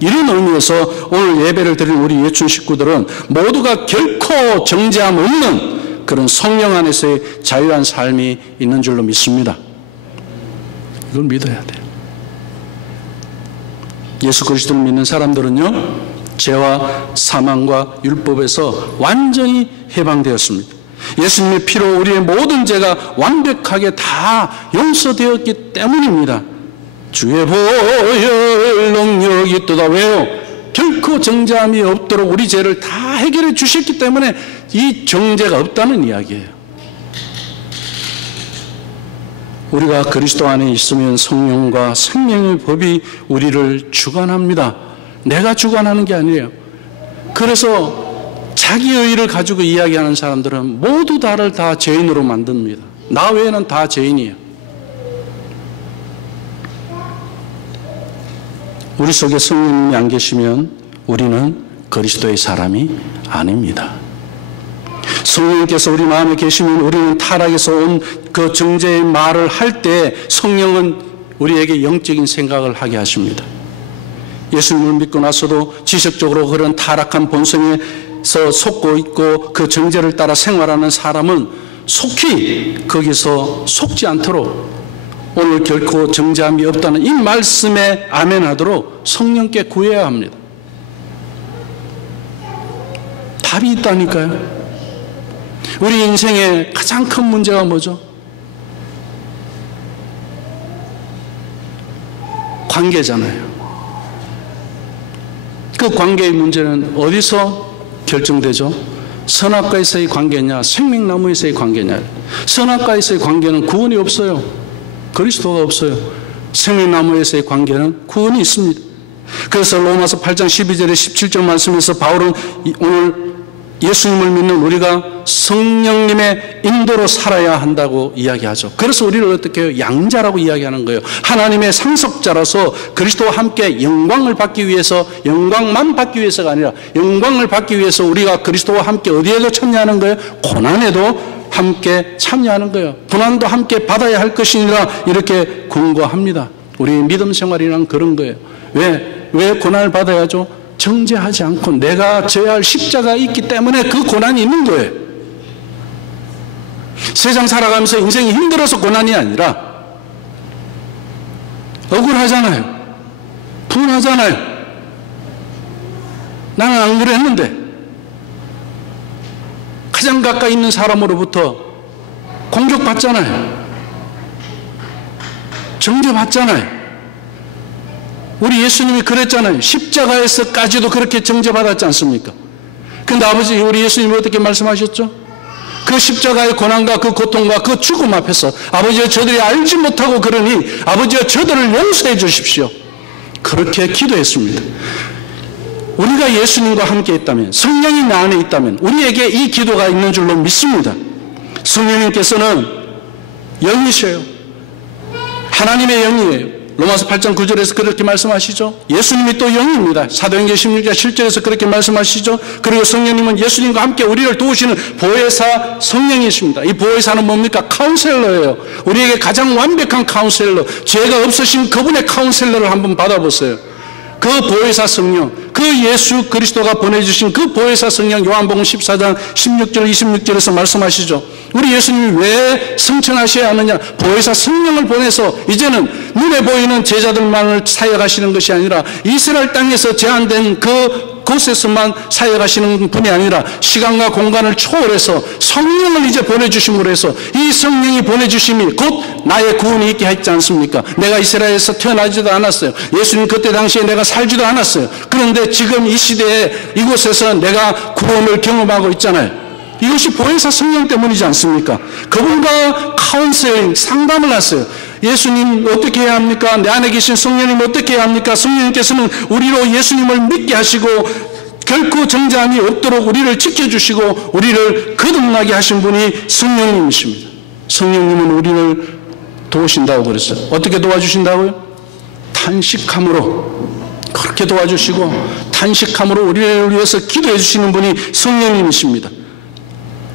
이런 의미에서 오늘 예배를 드린 우리 예춘 식구들은 모두가 결코 정죄함 없는 그런 성령 안에서의 자유한 삶이 있는 줄로 믿습니다. 이걸 믿어야 돼요. 예수 그리스도를 믿는 사람들은요, 죄와 사망과 율법에서 완전히 해방되었습니다. 예수님의 피로 우리의 모든 죄가 완벽하게 다 용서되었기 때문입니다. 주의 보혈 능력이 있도다. 왜요? 결코 정죄함이 없도록 우리 죄를 다 해결해 주셨기 때문에 이 정죄가 없다는 이야기예요. 우리가 그리스도 안에 있으면 성령과 생명의 법이 우리를 주관합니다. 내가 주관하는 게 아니에요. 그래서 자기의 의를 가지고 이야기하는 사람들은 모두 나를 다 죄인으로 만듭니다. 나 외에는 다 죄인이에요. 우리 속에 성령님이 안 계시면 우리는 그리스도의 사람이 아닙니다. 성령님께서 우리 마음에 계시면 우리는 타락에서 온 그 정죄의 말을 할 때 성령은 우리에게 영적인 생각을 하게 하십니다. 예수님을 믿고 나서도 지식적으로 그런 타락한 본성에서 속고 있고 그 정죄를 따라 생활하는 사람은 속히 거기서 속지 않도록 오늘 결코 정죄함이 없다는 이 말씀에 아멘하도록 성령께 구해야 합니다. 답이 있다니까요. 우리 인생의 가장 큰 문제가 뭐죠? 관계잖아요. 그 관계의 문제는 어디서 결정되죠? 선악과에서의 관계냐, 생명나무에서의 관계냐. 선악과에서의 관계는 구원이 없어요. 그리스도가 없어요. 생명나무에서의 관계는 구원이 있습니다. 그래서 로마서 8장 12절에 17절 말씀에서 바울은 오늘 예수님을 믿는 우리가 성령님의 인도로 살아야 한다고 이야기하죠. 그래서 우리를 어떻게 해요? 양자라고 이야기하는 거예요. 하나님의 상속자라서 그리스도와 함께 영광을 받기 위해서, 영광만 받기 위해서가 아니라 영광을 받기 위해서 우리가 그리스도와 함께 어디에도 참여하는 거예요? 고난에도 함께 참여하는 거예요. 고난도 함께 받아야 할 것이니라 이렇게 권고합니다. 우리의 믿음 생활이란 그런 거예요. 왜 고난을 받아야죠? 정죄하지 않고 내가 져야 할 십자가 있기 때문에 그 고난이 있는 거예요. 세상 살아가면서 인생이 힘들어서 고난이 아니라 억울하잖아요. 분하잖아요. 나는 안 그랬는데 가장 가까이 있는 사람으로부터 공격받잖아요. 정죄받잖아요. 우리 예수님이 그랬잖아요. 십자가에서까지도 그렇게 정죄받았지 않습니까? 근데 아버지, 우리 예수님이 어떻게 말씀하셨죠? 그 십자가의 고난과 그 고통과 그 죽음 앞에서 아버지여 저들이 알지 못하고 그러니 아버지여 저들을 용서해 주십시오. 그렇게 기도했습니다. 우리가 예수님과 함께 있다면, 성령이 내 안에 있다면 우리에게 이 기도가 있는 줄로 믿습니다. 성령님께서는 영이셔요. 하나님의 영이에요. 로마서 8장 9절에서 그렇게 말씀하시죠. 예수님이 또 영입니다. 사도행전 16장 7절에서 그렇게 말씀하시죠. 그리고 성령님은 예수님과 함께 우리를 도우시는 보혜사 성령이십니다. 이 보혜사는 뭡니까? 카운셀러예요. 우리에게 가장 완벽한 카운셀러, 죄가 없으신 그분의 카운셀러를 한번 받아보세요. 그 보혜사 성령, 그 예수 그리스도가 보내주신 그 보혜사 성령, 요한복음 14장 16절 26절에서 말씀하시죠. 우리 예수님이 왜 승천하셔야 하느냐? 보혜사 성령을 보내서 이제는 눈에 보이는 제자들만을 사역하시는 것이 아니라 이스라엘 땅에서 제한된 그곳에서만 사역하시는 분이 아니라 시간과 공간을 초월해서 성령을 이제 보내주심으로 해서 이 성령이 보내주심이 곧 나의 구원이 있게 했지 않습니까? 내가 이스라엘에서 태어나지도 않았어요. 예수님 그때 당시에 내가 살지도 않았어요. 그런데 지금 이 시대에 이곳에서 내가 구원을 경험하고 있잖아요. 이것이 보혜사 성령 때문이지 않습니까? 그분과 카운셀링, 상담을 하세요. 예수님 어떻게 해야 합니까? 내 안에 계신 성령님 어떻게 해야 합니까? 성령님께서는 우리로 예수님을 믿게 하시고 결코 정죄함이 없도록 우리를 지켜주시고 우리를 거듭나게 하신 분이 성령님이십니다. 성령님은 우리를 도우신다고 그랬어요. 어떻게 도와주신다고요? 탄식함으로 그렇게 도와주시고 탄식함으로 우리를 위해서 기도해 주시는 분이 성령님이십니다.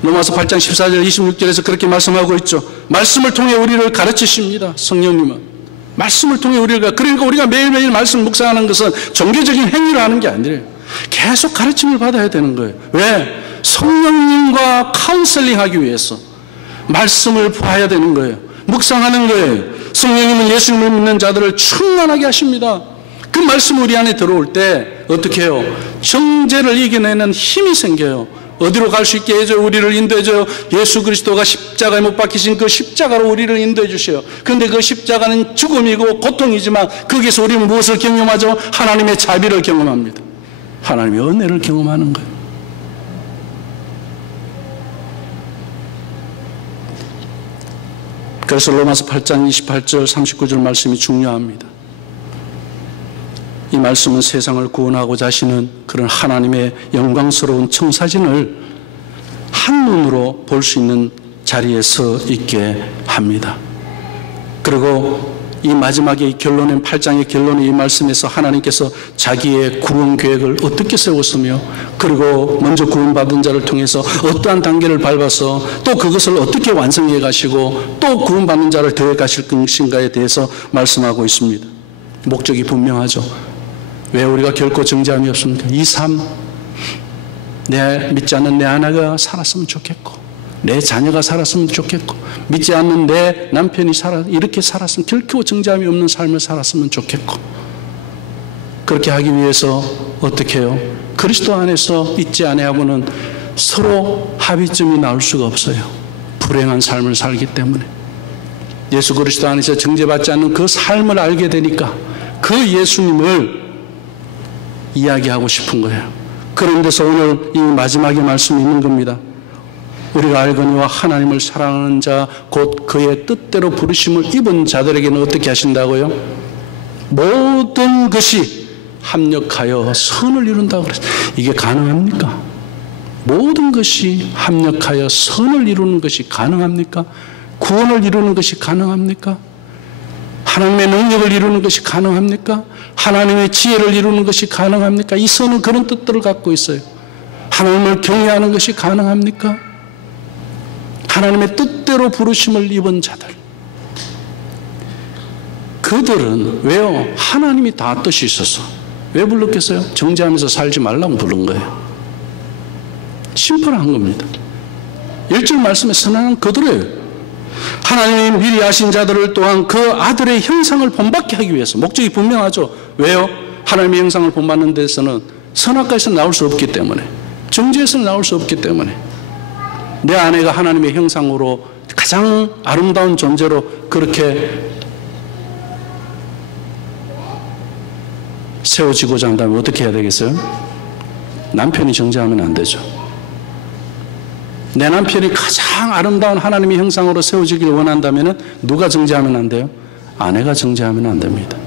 로마서 8장 14절 26절에서 그렇게 말씀하고 있죠. 말씀을 통해 우리를 가르치십니다. 성령님은 말씀을 통해 그러니까 우리가 매일매일 말씀 묵상하는 것은 종교적인 행위를 하는 게 아니래요. 계속 가르침을 받아야 되는 거예요. 왜? 성령님과 카운셀링하기 위해서 말씀을 봐야 되는 거예요. 묵상하는 거예요. 성령님은 예수님을 믿는 자들을 충만하게 하십니다. 그 말씀 우리 안에 들어올 때 어떻게 해요? 정죄를 이겨내는 힘이 생겨요. 어디로 갈 수 있게 해줘요? 우리를 인도해줘요. 예수 그리스도가 십자가에 못 박히신 그 십자가로 우리를 인도해 주셔요. 그런데 그 십자가는 죽음이고 고통이지만 거기서 우리는 무엇을 경험하죠? 하나님의 자비를 경험합니다. 하나님의 은혜를 경험하는 거예요. 그래서 로마서 8장 28절 39절 말씀이 중요합니다. 이 말씀은 세상을 구원하고자 하시는 그런 하나님의 영광스러운 청사진을 한눈으로 볼 수 있는 자리에 서 있게 합니다. 그리고 이 마지막에 결론인 8장의 결론의 이 말씀에서 하나님께서 자기의 구원 계획을 어떻게 세웠으며 그리고 먼저 구원받은 자를 통해서 어떠한 단계를 밟아서 또 그것을 어떻게 완성해 가시고 또 구원받는 자를 더해 가실 것인가에 대해서 말씀하고 있습니다. 목적이 분명하죠. 왜 우리가 결코 정죄함이 없습니까? 이 삶, 내 믿지 않는 내 아내가 살았으면 좋겠고, 내 자녀가 살았으면 좋겠고, 믿지 않는 내 남편이 이렇게 살았으면, 결코 정죄함이 없는 삶을 살았으면 좋겠고, 그렇게 하기 위해서 어떻게 해요? 그리스도 안에서 있지 아니하고는 서로 합의점이 나올 수가 없어요. 불행한 삶을 살기 때문에. 예수 그리스도 안에서 정죄받지 않는 그 삶을 알게 되니까 그 예수님을 이야기하고 싶은 거예요. 그런 데서 오늘 이 마지막에 말씀이 있는 겁니다. 우리가 알거니와 하나님을 사랑하는 자 곧 그의 뜻대로 부르심을 입은 자들에게는 어떻게 하신다고요? 모든 것이 합력하여 선을 이룬다고 그랬어요. 이게 가능합니까? 모든 것이 합력하여 선을 이루는 것이 가능합니까? 구원을 이루는 것이 가능합니까? 하나님의 능력을 이루는 것이 가능합니까? 하나님의 지혜를 이루는 것이 가능합니까? 이 선은 그런 뜻들을 갖고 있어요. 하나님을 경외하는 것이 가능합니까? 하나님의 뜻대로 부르심을 입은 자들, 그들은 왜요? 하나님이 다 뜻이 있어서. 왜 불렀겠어요? 정죄하면서 살지 말라고 부른 거예요. 심플한 겁니다. 1절 말씀에 선언한 그들이에요. 하나님이 미리 아신 자들을 또한 그 아들의 형상을 본받게 하기 위해서. 목적이 분명하죠. 왜요? 하나님의 형상을 본받는 데서는 선악과에서 나올 수 없기 때문에, 정죄에서 나올 수 없기 때문에, 내 아내가 하나님의 형상으로 가장 아름다운 존재로 그렇게 세워지고자 한다면 어떻게 해야 되겠어요? 남편이 정죄하면 안 되죠. 내 남편이 가장 아름다운 하나님의 형상으로 세워지길 원한다면 누가 정죄하면 안 돼요? 아내가 정죄하면 안 됩니다.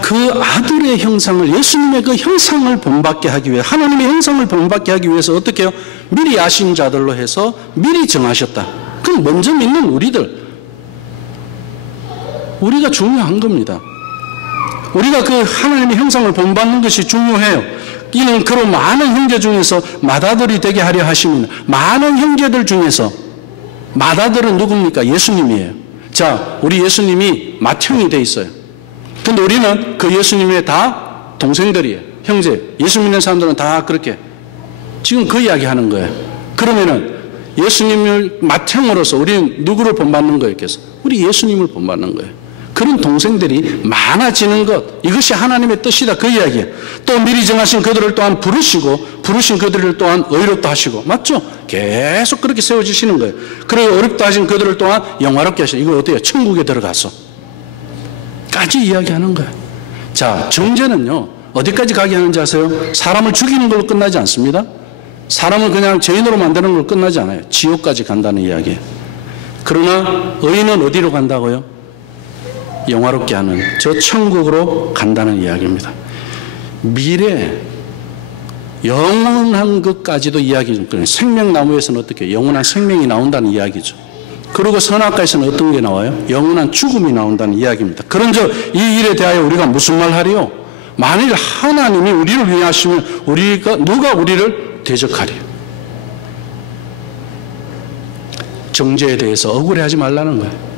그 아들의 형상을, 예수님의 그 형상을 본받게 하기 위해, 하나님의 형상을 본받게 하기 위해서 어떻게 해요? 미리 아신 자들로 해서 미리 정하셨다. 그럼 먼저 믿는 우리가 중요한 겁니다. 우리가 그 하나님의 형상을 본받는 것이 중요해요. 이는 그런 많은 형제 중에서 맏아들이 되게 하려 하시면, 많은 형제들 중에서 맏아들은 누굽니까? 예수님이에요. 자, 우리 예수님이 맏형이 돼 있어요. 근데 우리는 그 예수님의 다 동생들이에요. 형제. 예수 믿는 사람들은 다 그렇게. 지금 그 이야기 하는 거예요. 그러면은 예수님을 맏형으로서 우리는 누구를 본받는 거예요? 그래서 우리 예수님을 본받는 거예요. 그런 동생들이 많아지는 것, 이것이 하나님의 뜻이다, 그 이야기예요. 또 미리 정하신 그들을 또한 부르신 그들을 또한 의롭다 하시고, 맞죠? 계속 그렇게 세워주시는 거예요. 그리고 의롭다 하신 그들을 또한 영화롭게 하시는, 이거 어때요? 천국에 들어가서 까지 이야기하는 거예요. 자, 정죄는요 어디까지 가게 하는지 아세요? 사람을 죽이는 걸로 끝나지 않습니다. 사람을 그냥 죄인으로 만드는 걸로 끝나지 않아요. 지옥까지 간다는 이야기예요. 그러나 의인은 어디로 간다고요? 영화롭게 하는 저 천국으로 간다는 이야기입니다. 미래 영원한 것까지도 이야기 좀 끊어요. 생명나무에서는 어떻게 영원한 생명이 나온다는 이야기죠. 그리고 선악과에서는 어떤 게 나와요? 영원한 죽음이 나온다는 이야기입니다. 그런즉 이 일에 대하여 우리가 무슨 말 하리요? 만일 하나님이 우리를 위하시면 누가 우리를 대적하리요? 정죄에 대해서 억울해하지 말라는 거예요.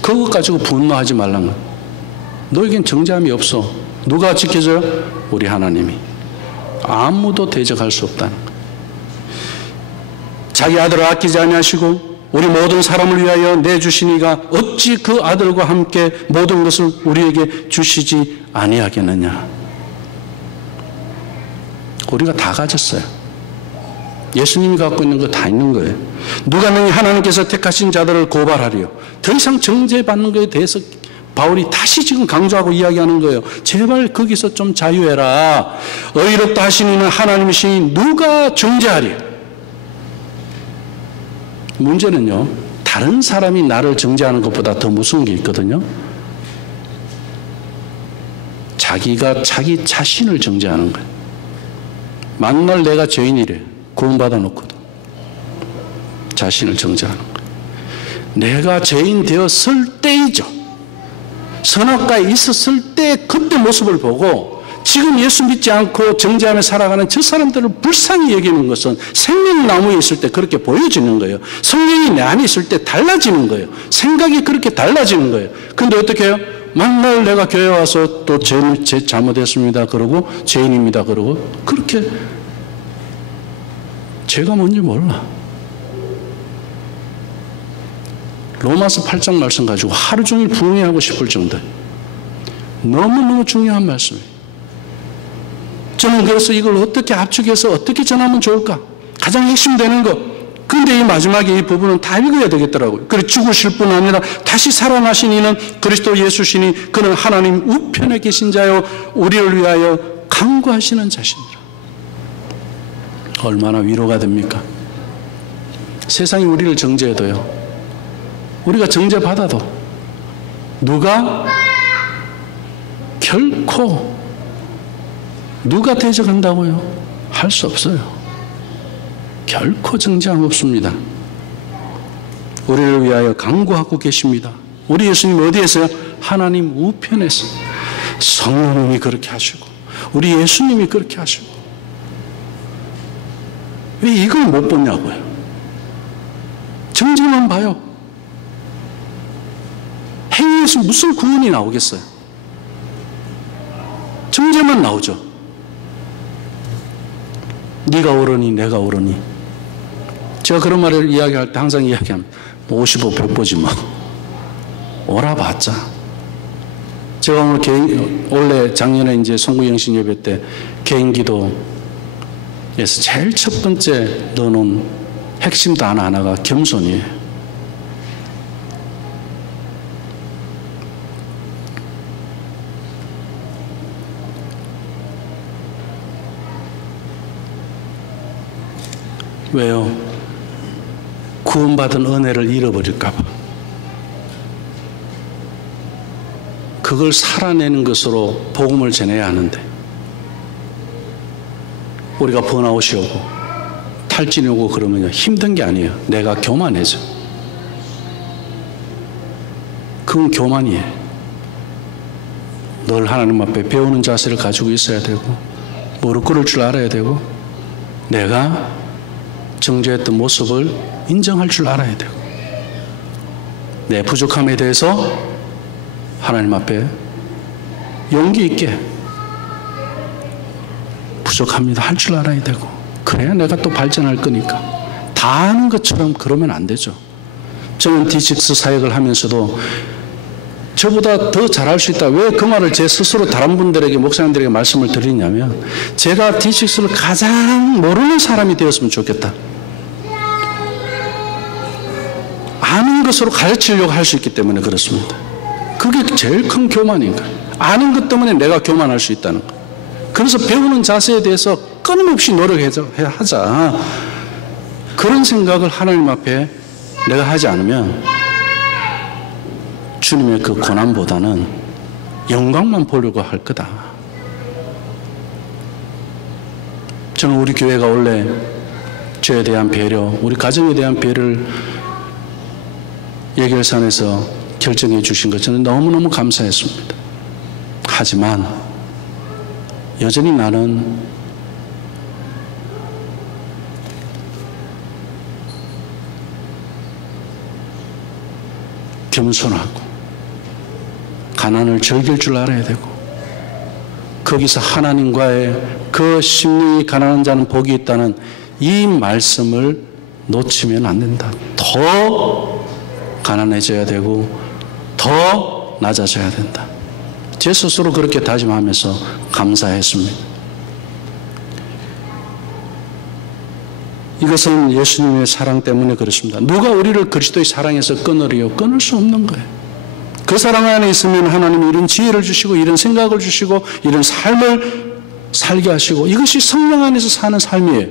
그것 가지고 분노하지 말라는 거예요. 너에겐 정죄함이 없어. 누가 지켜줘요? 우리 하나님이. 아무도 대적할 수 없다는 거예요. 자기 아들을 아끼지 아니하시고 우리 모든 사람을 위하여 내주시니가 어찌 그 아들과 함께 모든 것을 우리에게 주시지 아니하겠느냐. 우리가 다 가졌어요. 예수님이 갖고 있는 거 다 있는 거예요. 누가 능히 하나님께서 택하신 자들을 고발하리요. 더 이상 정죄받는 것에 대해서 바울이 다시 지금 강조하고 이야기하는 거예요. 제발 거기서 좀 자유해라. 의롭다 하시니는 하나님이시니 누가 정죄하리요. 문제는요, 다른 사람이 나를 정죄하는 것보다 더 무서운 게 있거든요. 자기가 자기 자신을 정죄하는 거예요. 만날 내가 죄인이래. 구원받아 놓고도 자신을 정죄하는 거예요. 내가 죄인 되었을 때이죠. 선악과에 있었을 때 그때 모습을 보고 지금 예수 믿지 않고 정죄하며 살아가는 저 사람들을 불쌍히 여기는 것은 생명나무에 있을 때 그렇게 보여지는 거예요. 성령이 내 안에 있을 때 달라지는 거예요. 생각이 그렇게 달라지는 거예요. 근데 어떻게 해요? 만날 내가 교회 와서 또 제 잘못했습니다 그러고 죄인입니다 그러고 그렇게 죄가 뭔지 몰라. 로마서 8장 말씀 가지고 하루 종일 부흥회하고 싶을 정도예요. 너무너무 중요한 말씀이에요. 저는 그래서 이걸 어떻게 압축해서 어떻게 전하면 좋을까? 가장 핵심되는 것. 근데 이 마지막에 이 부분은 다 읽어야 되겠더라고요. 그래 죽으실 뿐 아니라 다시 살아나신 이는 그리스도 예수시니 그는 하나님 우편에 계신 자요 우리를 위하여 간구하시는 자시니라. 얼마나 위로가 됩니까? 세상이 우리를 정죄해도요. 우리가 정죄받아도 누가 결코 누가 대적한다고요? 할 수 없어요. 결코 정죄함 없습니다. 우리를 위하여 간구하고 계십니다. 우리 예수님 어디에서요? 하나님 우편에서. 성령님이 그렇게 하시고 우리 예수님이 그렇게 하시고 왜 이걸 못 보냐고요? 정죄만 봐요. 행위에서 무슨 구원이 나오겠어요? 정죄만 나오죠. 네가 옳으니 내가 옳으니. 제가 그런 말을 이야기할 때 항상 이야기합니다. 55, 100보지 뭐. 옳아봤자. 제가 오늘 원래 작년에 이제 송구영신 예배 때 개인기도에서 제일 첫 번째 넣어놓은 핵심 단어 하나가 겸손이에요. 왜요? 구원받은 은혜를 잃어버릴까 봐. 그걸 살아내는 것으로 복음을 전해야 하는데 우리가 번아웃이 오고 탈진이 오고 그러면 힘든 게 아니에요. 내가 교만해져. 그건 교만이에요. 늘 하나님 앞에 배우는 자세를 가지고 있어야 되고 무릎 꿇을 줄 알아야 되고 내가 정죄했던 모습을 인정할 줄 알아야 되고 내 부족함에 대해서 하나님 앞에 용기 있게 부족합니다 할 줄 알아야 되고 그래야 내가 또 발전할 거니까 다 아는 것처럼 그러면 안 되죠. 저는 D6 사역을 하면서도 저보다 더 잘할 수 있다. 왜 그 말을 제 스스로 다른 분들에게 목사님들에게 말씀을 드리냐면 제가 D6를 가장 모르는 사람이 되었으면 좋겠다. 아는 것으로 가르치려고 할 수 있기 때문에 그렇습니다. 그게 제일 큰 교만인가. 아는 것 때문에 내가 교만할 수 있다는 거. 그래서 배우는 자세에 대해서 끊임없이 노력해야 하자. 그런 생각을 하나님 앞에 내가 하지 않으면 주님의 그 고난보다는 영광만 보려고 할 거다. 저는 우리 교회가 원래 죄에 대한 배려, 우리 가정에 대한 배려를 예결산에서 결정해 주신 것 저는 너무너무 감사했습니다. 하지만 여전히 나는 겸손하고 가난을 즐길 줄 알아야 되고 거기서 하나님과의 그 심령이 가난한 자는 복이 있다는 이 말씀을 놓치면 안 된다. 더 가난해져야 되고 더 낮아져야 된다. 제 스스로 그렇게 다짐하면서 감사했습니다. 이것은 예수님의 사랑 때문에 그렇습니다. 누가 우리를 그리스도의 사랑에서 끊으리요? 끊을 수 없는 거예요. 그 사랑 안에 있으면 하나님이 이런 지혜를 주시고 이런 생각을 주시고 이런 삶을 살게 하시고 이것이 성령 안에서 사는 삶이에요.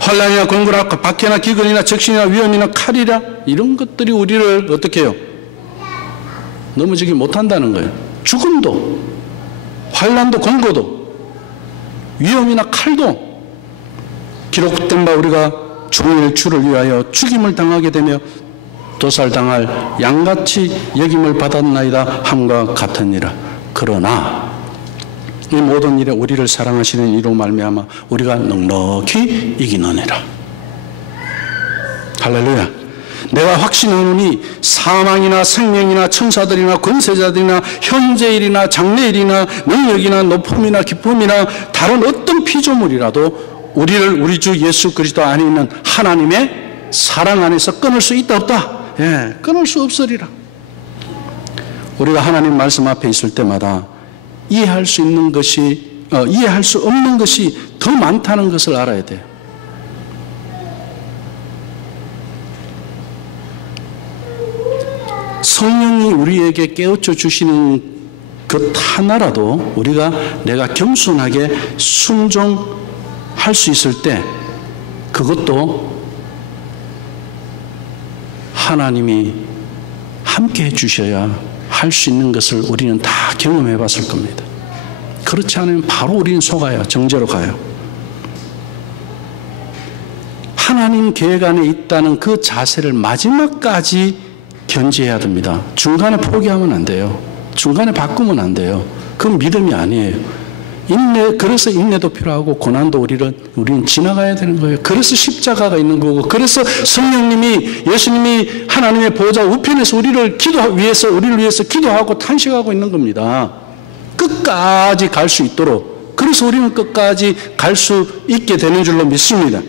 환난이나 공고나 박해나 기근이나 적신이나 위험이나 칼이라 이런 것들이 우리를 어떻게 해요? 넘어지기 못한다는 거예요. 죽음도 환난도 공고도 위험이나 칼도 기록된 바 우리가 종일 주를 위하여 죽임을 당하게 되며 도살당할 양같이 여김을 받았나이다 함과 같으니라. 그러나 이 모든 일에 우리를 사랑하시는 이로 말미암아 우리가 넉넉히 이기느니라. 할렐루야. 내가 확신하노니 사망이나 생명이나 천사들이나 권세자들이나 현재일이나 장래일이나 능력이나 높음이나 기쁨이나 다른 어떤 피조물이라도 우리를 우리 주 예수 그리스도 안에 있는 하나님의 사랑 안에서 끊을 수 있다 없다? 예, 끊을 수 없으리라. 우리가 하나님 말씀 앞에 있을 때마다 이해할 수 있는 것이 이해할 수 없는 것이 더 많다는 것을 알아야 돼요. 성령이 우리에게 깨우쳐 주시는 것 하나라도 우리가 내가 겸손하게 순종할 수 있을 때 그것도 하나님이 함께 해주셔야 할 수 있는 것을 우리는 다 경험해 봤을 겁니다. 그렇지 않으면 바로 우리는 속아요. 정죄로 가요. 하나님 계획 안에 있다는 그 자세를 마지막까지 견지해야 됩니다. 중간에 포기하면 안 돼요. 중간에 바꾸면 안 돼요. 그건 믿음이 아니에요. 그래서 인내도 필요하고 고난도 우리는 지나가야 되는 거예요. 그래서 십자가가 있는 거고, 그래서 성령님이, 예수님이 하나님의 보좌 우편에서 우리를 위해서 기도하고 탄식하고 있는 겁니다. 끝까지 갈 수 있도록. 그래서 우리는 끝까지 갈 수 있게 되는 줄로 믿습니다.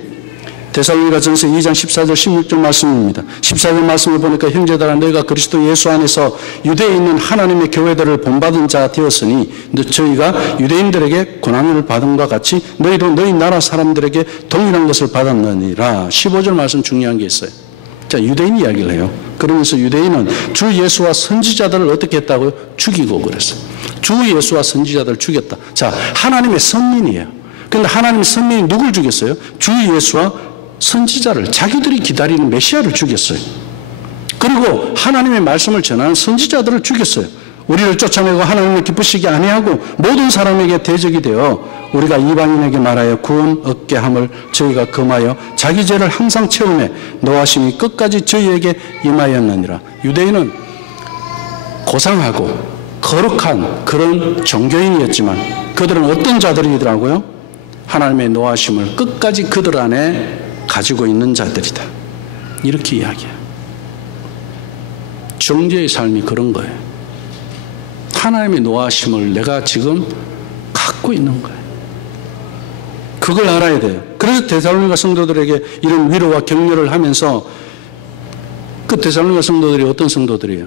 데살로니가전서 2장 14절 16절 말씀입니다. 14절 말씀을 보니까 형제들아 너희가 그리스도 예수 안에서 유대에 있는 하나님의 교회들을 본받은 자 되었으니 저희가 유대인들에게 고난을 받음과 같이 너희도 너희 나라 사람들에게 동일한 것을 받았느니라. 15절 말씀 중요한 게 있어요. 자, 유대인 이야기를 해요. 그러면서 유대인은 주 예수와 선지자들을 어떻게 했다고요? 죽이고 그랬어요. 주 예수와 선지자들을 죽였다. 자, 하나님의 선민이에요. 그런데 하나님의 선민이 누굴 죽였어요? 주 예수와 선지자를, 자기들이 기다리는 메시아를 죽였어요. 그리고 하나님의 말씀을 전하는 선지자들을 죽였어요. 우리를 쫓아내고 하나님을 기쁘시게 아니하고 모든 사람에게 대적이 되어 우리가 이방인에게 말하여 구원 얻게 함을 저희가 금하여 자기 죄를 항상 채우매 노하심이 끝까지 저희에게 임하였느니라. 유대인은 고상하고 거룩한 그런 종교인이었지만 그들은 어떤 자들이더라고요? 하나님의 노하심을 끝까지 그들 안에 가지고 있는 자들이다. 이렇게 이야기해요. 정죄의 삶이 그런 거예요. 하나님의 노하심을 내가 지금 갖고 있는 거예요. 그걸 알아야 돼요. 그래서 데살로니가 성도들에게 이런 위로와 격려를 하면서, 그 데살로니가 성도들이 어떤 성도들이에요?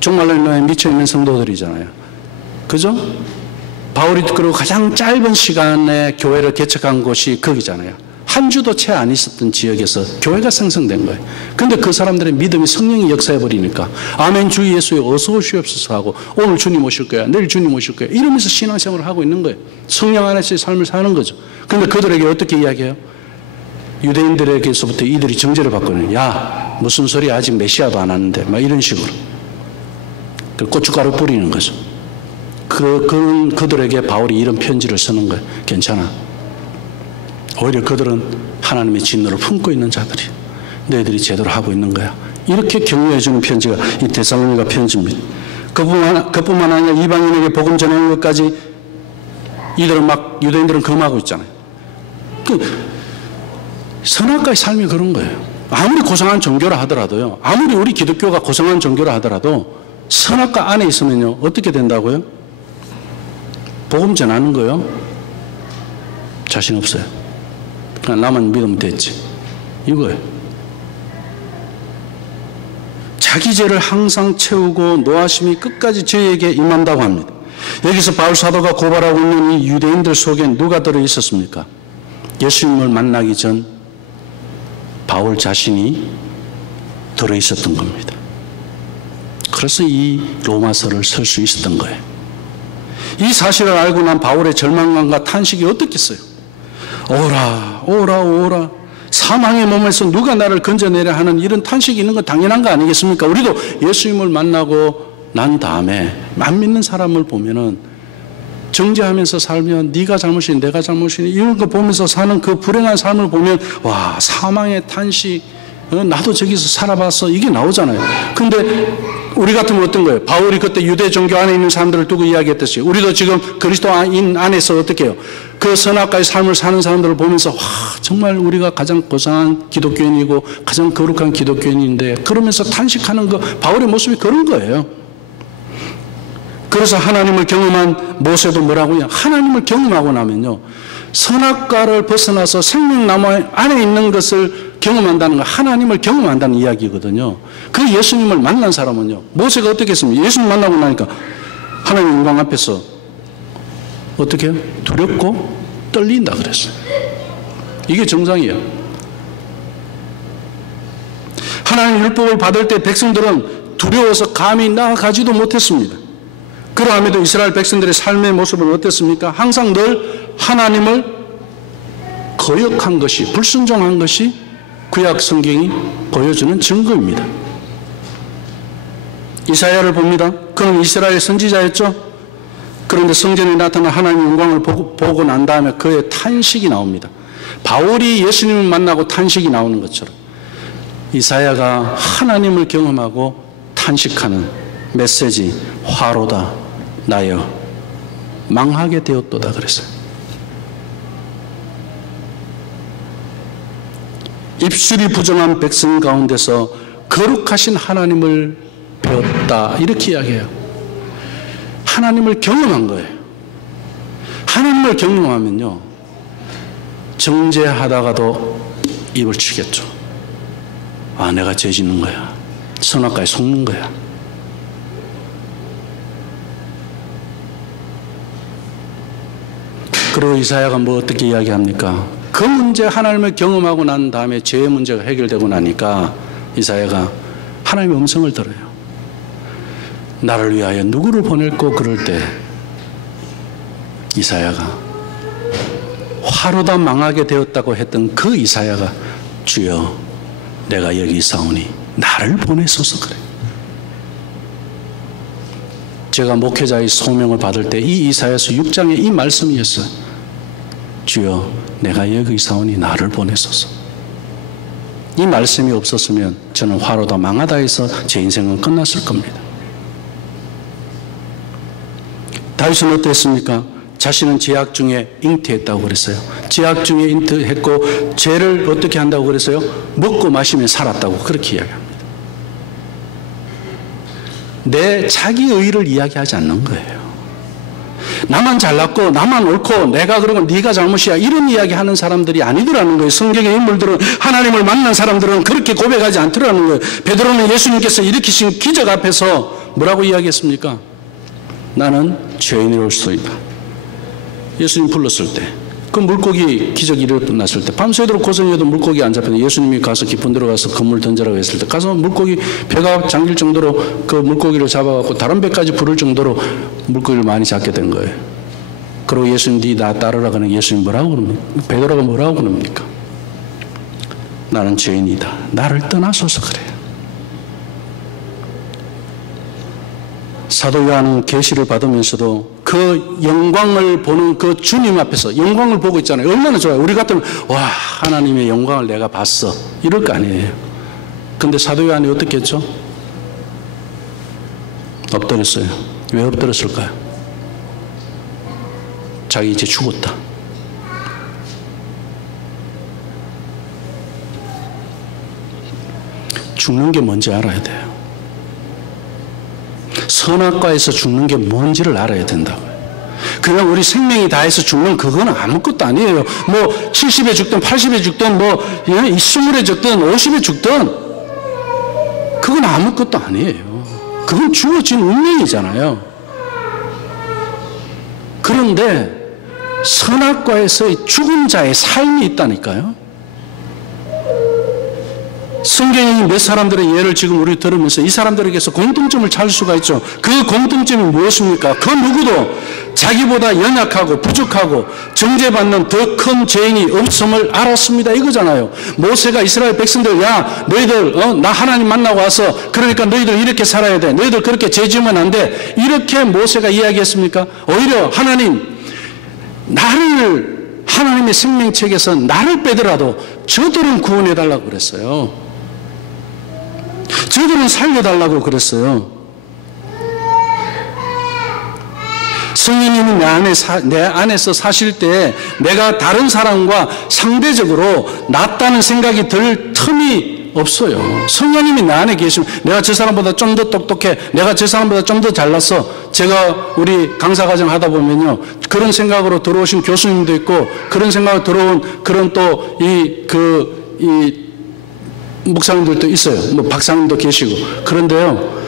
정말로 인도에 미쳐있는 성도들이잖아요. 그죠? 바울이 그리고 가장 짧은 시간에 교회를 개척한 곳이 거기잖아요. 한 주도 채 안 있었던 지역에서 교회가 생성된 거예요. 그런데 그 사람들의 믿음이 성령이 역사해버리니까 아멘 주 예수에 어서 오시옵소서 하고 오늘 주님 오실 거야, 내일 주님 오실 거야 이러면서 신앙생활을 하고 있는 거예요. 성령 안에서의 삶을 사는 거죠. 그런데 그들에게 어떻게 이야기해요? 유대인들에게서부터 이들이 정죄를 받거든요. 야, 무슨 소리, 아직 메시아도 안 왔는데 막 이런 식으로 고춧가루 뿌리는 거죠. 그들에게 바울이 이런 편지를 쓰는 거예요. 괜찮아. 오히려 그들은 하나님의 진노를 품고 있는 자들이 너희들이 제대로 하고 있는 거야. 이렇게 격려해 주는 편지가 이 데살로니가 편지입니다. 그뿐만 아니라 이방인에게 복음 전하는 것까지 이들은 막 유대인들은 금하고 있잖아요. 선악과의 삶이 그런 거예요. 아무리 고상한 종교라 하더라도요, 아무리 우리 기독교가 고상한 종교라 하더라도 선악과 안에 있으면요 어떻게 된다고요? 복음 전하는 거요 자신 없어요. 그냥 나만 믿으면 됐지 이거예요. 자기 죄를 항상 채우고 노하심이 끝까지 저희에게 임한다고 합니다. 여기서 바울 사도가 고발하고 있는 이 유대인들 속에 누가 들어 있었습니까? 예수님을 만나기 전 바울 자신이 들어 있었던 겁니다. 그래서 이 로마서를 쓸 수 있었던 거예요. 이 사실을 알고 난 바울의 절망감과 탄식이 어떻겠어요? 오라 오라 오라, 사망의 몸에서 누가 나를 건져내려 하는 이런 탄식이 있는 건 당연한 거 아니겠습니까? 우리도 예수님을 만나고 난 다음에 안 믿는 사람을 보면은 정죄하면서 살면 네가 잘못이니 내가 잘못이니 이런 거 보면서 사는 그 불행한 삶을 보면 와, 사망의 탄식, 나도 저기서 살아봤어. 이게 나오잖아요. 근데 우리 같으면 어떤 거예요? 바울이 그때 유대 종교 안에 있는 사람들을 두고 이야기했듯이 우리도 지금 그리스도인 안에서 어떻게 해요? 그 선악과의 삶을 사는 사람들을 보면서 와, 정말 우리가 가장 고상한 기독교인이고 가장 거룩한 기독교인인데 그러면서 탄식하는 거, 바울의 모습이 그런 거예요. 그래서 하나님을 경험한 모세도 뭐라고요? 하나님을 경험하고 나면요, 선악과를 벗어나서 생명나무 안에 있는 것을 경험한다는 거, 하나님을 경험한다는 이야기거든요. 그 예수님을 만난 사람은요, 모세가 어떻게 했습니까? 예수님 만나고 나니까 하나님 영광 앞에서 어떻게 해요? 두렵고 떨린다 그랬어요. 이게 정상이에요. 하나님 율법을 받을 때 백성들은 두려워서 감히 나아가지도 못했습니다. 그러함에도 이스라엘 백성들의 삶의 모습은 어땠습니까? 항상 늘 하나님을 거역한 것이, 불순종한 것이 구약 성경이 보여주는 증거입니다. 이사야를 봅니다. 그는 이스라엘 선지자였죠. 그런데 성전에 나타난 하나님의 영광을 보고 난 다음에 그의 탄식이 나옵니다. 바울이 예수님을 만나고 탄식이 나오는 것처럼 이사야가 하나님을 경험하고 탄식하는 메시지, 화로다 나여 망하게 되었도다 그랬어요. 입술이 부정한 백성 가운데서 거룩하신 하나님을 배웠다 이렇게 이야기해요. 하나님을 경험한 거예요. 하나님을 경험하면요, 정죄하다가도 입을 치겠죠. 아, 내가 죄 짓는 거야. 선악과에 속는 거야. 그리고 이사야가 뭐 어떻게 이야기합니까? 그 문제 하나님을 경험하고 난 다음에 죄의 문제가 해결되고 나니까 이사야가 하나님의 음성을 들어요. 나를 위하여 누구를 보낼고 그럴 때 이사야가 화로다 망하게 되었다고 했던 그 이사야가 주여 내가 여기 있사오니 나를 보내소서 그래요. 제가 목회자의 소명을 받을 때 이 이사야서 6장에 이 말씀이었어요. 주여 내가 여기 있사오니 나를 보내소서. 이 말씀이 없었으면 저는 화로다 망하다 해서 제 인생은 끝났을 겁니다. 다윗은 어땠습니까? 자신은 죄악 중에 잉태했다고 그랬어요. 죄악 중에 잉태했고 죄를 어떻게 한다고 그랬어요? 먹고 마시며 살았다고 그렇게 이야기합니다. 내 자기 의의를 이야기하지 않는 거예요. 나만 잘났고 나만 옳고 내가 그러고 네가 잘못이야 이런 이야기하는 사람들이 아니더라는 거예요. 성경의 인물들은, 하나님을 만난 사람들은 그렇게 고백하지 않더라는 거예요. 베드로는 예수님께서 일으키신 기적 앞에서 뭐라고 이야기했습니까? 나는 죄인으로서이다. 예수님 불렀을 때, 그 물고기 기적이 일어났을 때, 밤새도록 고생해도 물고기 안 잡혔는데 예수님이 가서 깊은 데로 가서 그물 던져라고 했을 때 가서 물고기 배가 잠길 정도로 그 물고기를 잡아갖고 다른 배까지 부를 정도로 물고기를 많이 잡게 된 거예요. 그리고 예수님 네 나 따르라 그러는 예수님 뭐라고 그럽니까? 베드로가 뭐라고 그럽니까? 나는 죄인이다. 나를 떠나소서 그래요. 사도 요한은 계시를 받으면서도 그 영광을 보는 그 주님 앞에서 영광을 보고 있잖아요. 얼마나 좋아요. 우리 같으면 와, 하나님의 영광을 내가 봤어 이럴 거 아니에요. 근데 사도 요한이 어떻게 했죠? 엎드렸어요. 왜 엎드렸을까요? 자기 이제 죽었다. 죽는 게 뭔지 알아야 돼요. 선악과에서 죽는 게 뭔지를 알아야 된다고요. 그냥 우리 생명이 다해서 죽는 그건 아무것도 아니에요. 뭐 70에 죽든 80에 죽든 뭐 20에 죽든 50에 죽든 그건 아무것도 아니에요. 그건 주어진 운명이잖아요. 그런데 선악과에서 죽은 자의 삶이 있다니까요. 성경이 몇 사람들의 예를 지금 우리 들으면서 이 사람들에게서 공통점을 찾을 수가 있죠. 그 공통점이 무엇입니까? 그 누구도 자기보다 연약하고 부족하고 정죄받는 더 큰 죄인이 없음을 알았습니다 이거잖아요. 모세가 이스라엘 백성들, 야 너희들 나 하나님 만나고 와서 그러니까 너희들 이렇게 살아야 돼. 너희들 그렇게 죄 지으면 안 돼. 이렇게 모세가 이야기했습니까? 오히려 하나님 나를 하나님의 생명책에서 나를 빼더라도 저들은 구원해달라고 그랬어요. 저들은 살려달라고 그랬어요. 성령님이 내 안에서 사실 때 내가 다른 사람과 상대적으로 낫다는 생각이 들 틈이 없어요. 성령님이 내 안에 계시면 내가 저 사람보다 좀 더 똑똑해, 내가 저 사람보다 좀 더 잘났어. 제가 우리 강사과정 하다 보면요, 그런 생각으로 들어오신 교수님도 있고, 그런 생각으로 들어온 그런 또 이 목사님들도 있어요. 뭐 박사님도 계시고. 그런데요,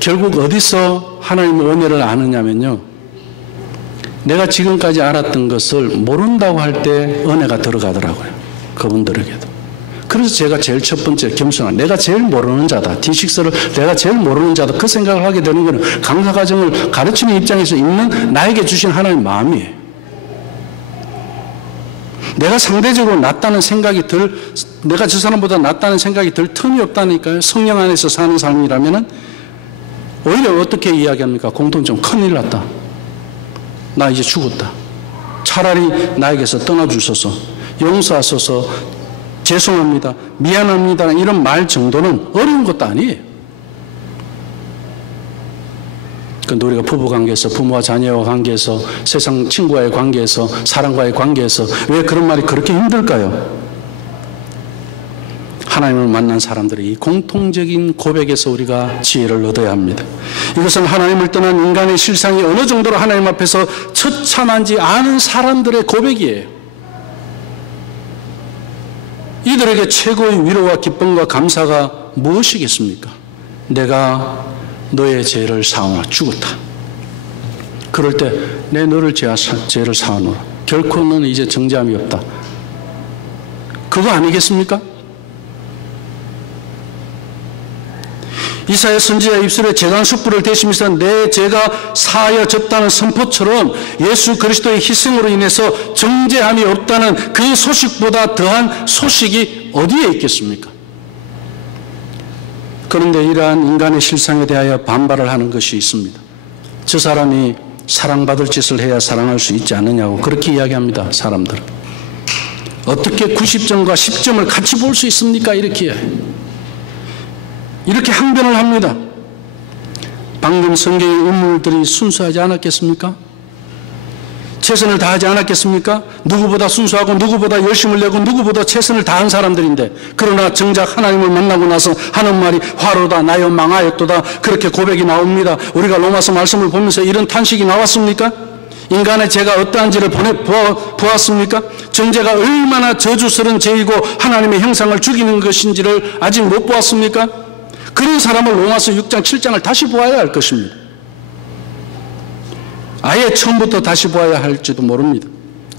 결국 어디서 하나님의 은혜를 아느냐면요, 내가 지금까지 알았던 것을 모른다고 할 때 은혜가 들어가더라고요. 그분들에게도. 그래서 제가 제일 첫 번째 겸손한, 내가 제일 모르는 자다, D6를 내가 제일 모르는 자다, 그 생각을 하게 되는 것은 강사과정을 가르치는 입장에서 있는 나에게 주신 하나님의 마음이에요. 내가 상대적으로 낫다는 생각이 내가 저 사람보다 낫다는 생각이 들 틈이 없다니까요. 성령 안에서 사는 삶이라면은 오히려 어떻게 이야기합니까? 공통점, 큰일 났다, 나 이제 죽었다, 차라리 나에게서 떠나주소서, 용서하소서, 죄송합니다, 미안합니다, 이런 말 정도는 어려운 것도 아니에요. 근데 우리가 부부관계에서, 부모와 자녀와 관계에서, 세상 친구와의 관계에서, 사람과의 관계에서 왜 그런 말이 그렇게 힘들까요? 하나님을 만난 사람들의 이 공통적인 고백에서 우리가 지혜를 얻어야 합니다. 이것은 하나님을 떠난 인간의 실상이 어느 정도로 하나님 앞에서 처참한지 아는 사람들의 고백이에요. 이들에게 최고의 위로와 기쁨과 감사가 무엇이겠습니까? 내가 너의 죄를 사하노라, 죽었다. 그럴 때 내 너를 죄를 사하노라, 결코 너는 이제 정죄함이 없다. 그거 아니겠습니까? 이사야 선지자의 입술에 재간숯불을 대시면서 내 죄가 사하여졌다는 선포처럼 예수 그리스도의 희생으로 인해서 정죄함이 없다는 그 소식보다 더한 소식이 어디에 있겠습니까? 그런데 이러한 인간의 실상에 대하여 반발을 하는 것이 있습니다. 저 사람이 사랑받을 짓을 해야 사랑할 수 있지 않느냐고 그렇게 이야기합니다. 사람들은. 어떻게 90점과 10점을 같이 볼 수 있습니까? 이렇게 항변을 합니다. 방금 성경의 인물들이 순수하지 않았겠습니까? 최선을 다하지 않았겠습니까? 누구보다 순수하고 누구보다 열심을 내고 누구보다 최선을 다한 사람들인데, 그러나 정작 하나님을 만나고 나서 하는 말이 화로다, 나여 망하였도다, 그렇게 고백이 나옵니다. 우리가 로마서 말씀을 보면서 이런 탄식이 나왔습니까? 인간의 죄가 어떠한지를 보았습니까? 정죄가 얼마나 저주스러운 죄이고 하나님의 형상을 죽이는 것인지를 아직 못 보았습니까? 그런 사람을 로마서 6장 7장을 다시 보아야 할 것입니다. 아예 처음부터 다시 보아야 할지도 모릅니다.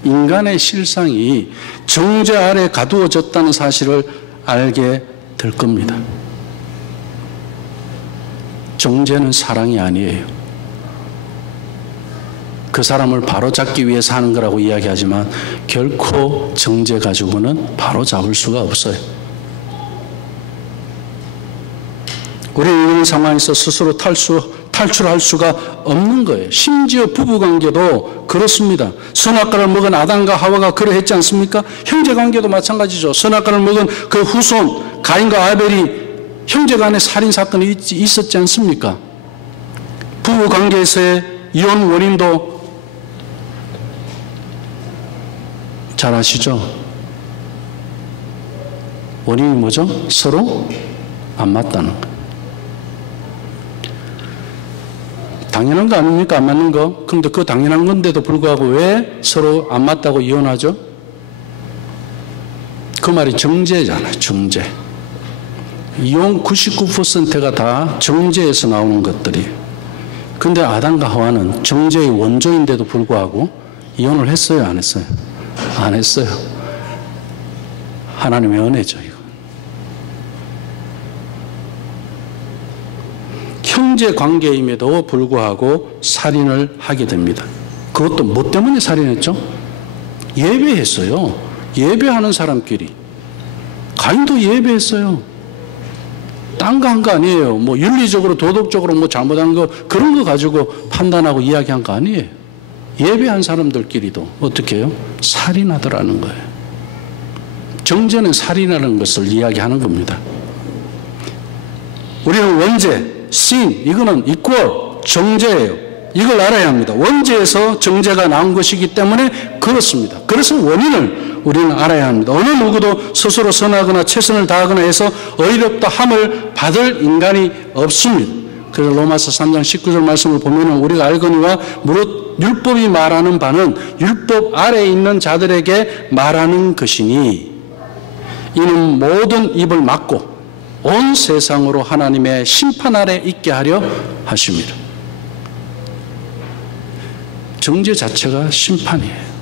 인간의 실상이 정죄 아래 가두어졌다는 사실을 알게 될 겁니다. 정죄는 사랑이 아니에요. 그 사람을 바로잡기 위해서 하는 거라고 이야기하지만 결코 정죄 가지고는 바로잡을 수가 없어요. 우리는 이런 상황에서 스스로 탈출할 수가 없는 거예요. 심지어 부부관계도 그렇습니다. 선악과를 먹은 아담과 하와가 그러했지 않습니까? 형제관계도 마찬가지죠. 선악과를 먹은 그 후손 가인과 아벨이 형제간의 살인사건이 있었지 않습니까? 부부관계에서의 이혼 원인도 잘 아시죠? 원인이 뭐죠? 서로 안 맞다는 거. 당연한 거 아닙니까? 안 맞는 거. 그런데 그 당연한 건데도 불구하고 왜 서로 안 맞다고 이혼하죠? 그 말이 정죄잖아요. 정죄. 이혼 99%가 다 정죄에서 나오는 것들이에요. 그런데 아담과 하와는 정죄의 원조인데도 불구하고 이혼을 했어요? 안 했어요? 안 했어요. 하나님의 은혜죠, 이거. 형제 관계임에도 불구하고 살인을 하게 됩니다. 그것도 뭐 때문에 살인했죠? 예배했어요. 예배하는 사람끼리. 가인도 예배했어요. 딴 거 한 거 아니에요. 뭐 윤리적으로 도덕적으로 뭐 잘못한 거 그런 거 가지고 판단하고 이야기한 거 아니에요. 예배한 사람들끼리도 어떻게 해요? 살인하더라는 거예요. 정죄는 살인하는 것을 이야기하는 겁니다. 우리는 원죄, sin, 이거는 equal, 정죄예요. 이걸 알아야 합니다. 원죄에서 정죄가 나온 것이기 때문에 그렇습니다. 그래서 원인을 우리는 알아야 합니다. 어느 누구도 스스로 선하거나 최선을 다하거나 해서 의롭다 함을 받을 인간이 없습니다. 그래서 로마서 3장 19절 말씀을 보면 우리가 알거니와 무릇 율법이 말하는 바는 율법 아래에 있는 자들에게 말하는 것이니 이는 모든 입을 막고 온 세상으로 하나님의 심판 아래 있게 하려 하십니다. 정죄 자체가 심판이에요.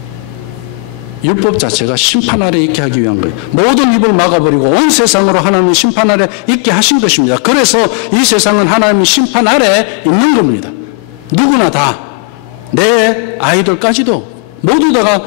율법 자체가 심판 아래 있게 하기 위한 거예요. 모든 입을 막아버리고 온 세상으로 하나님의 심판 아래 있게 하신 것입니다. 그래서 이 세상은 하나님의 심판 아래 있는 겁니다. 누구나 다, 내 아이들까지도 모두 다가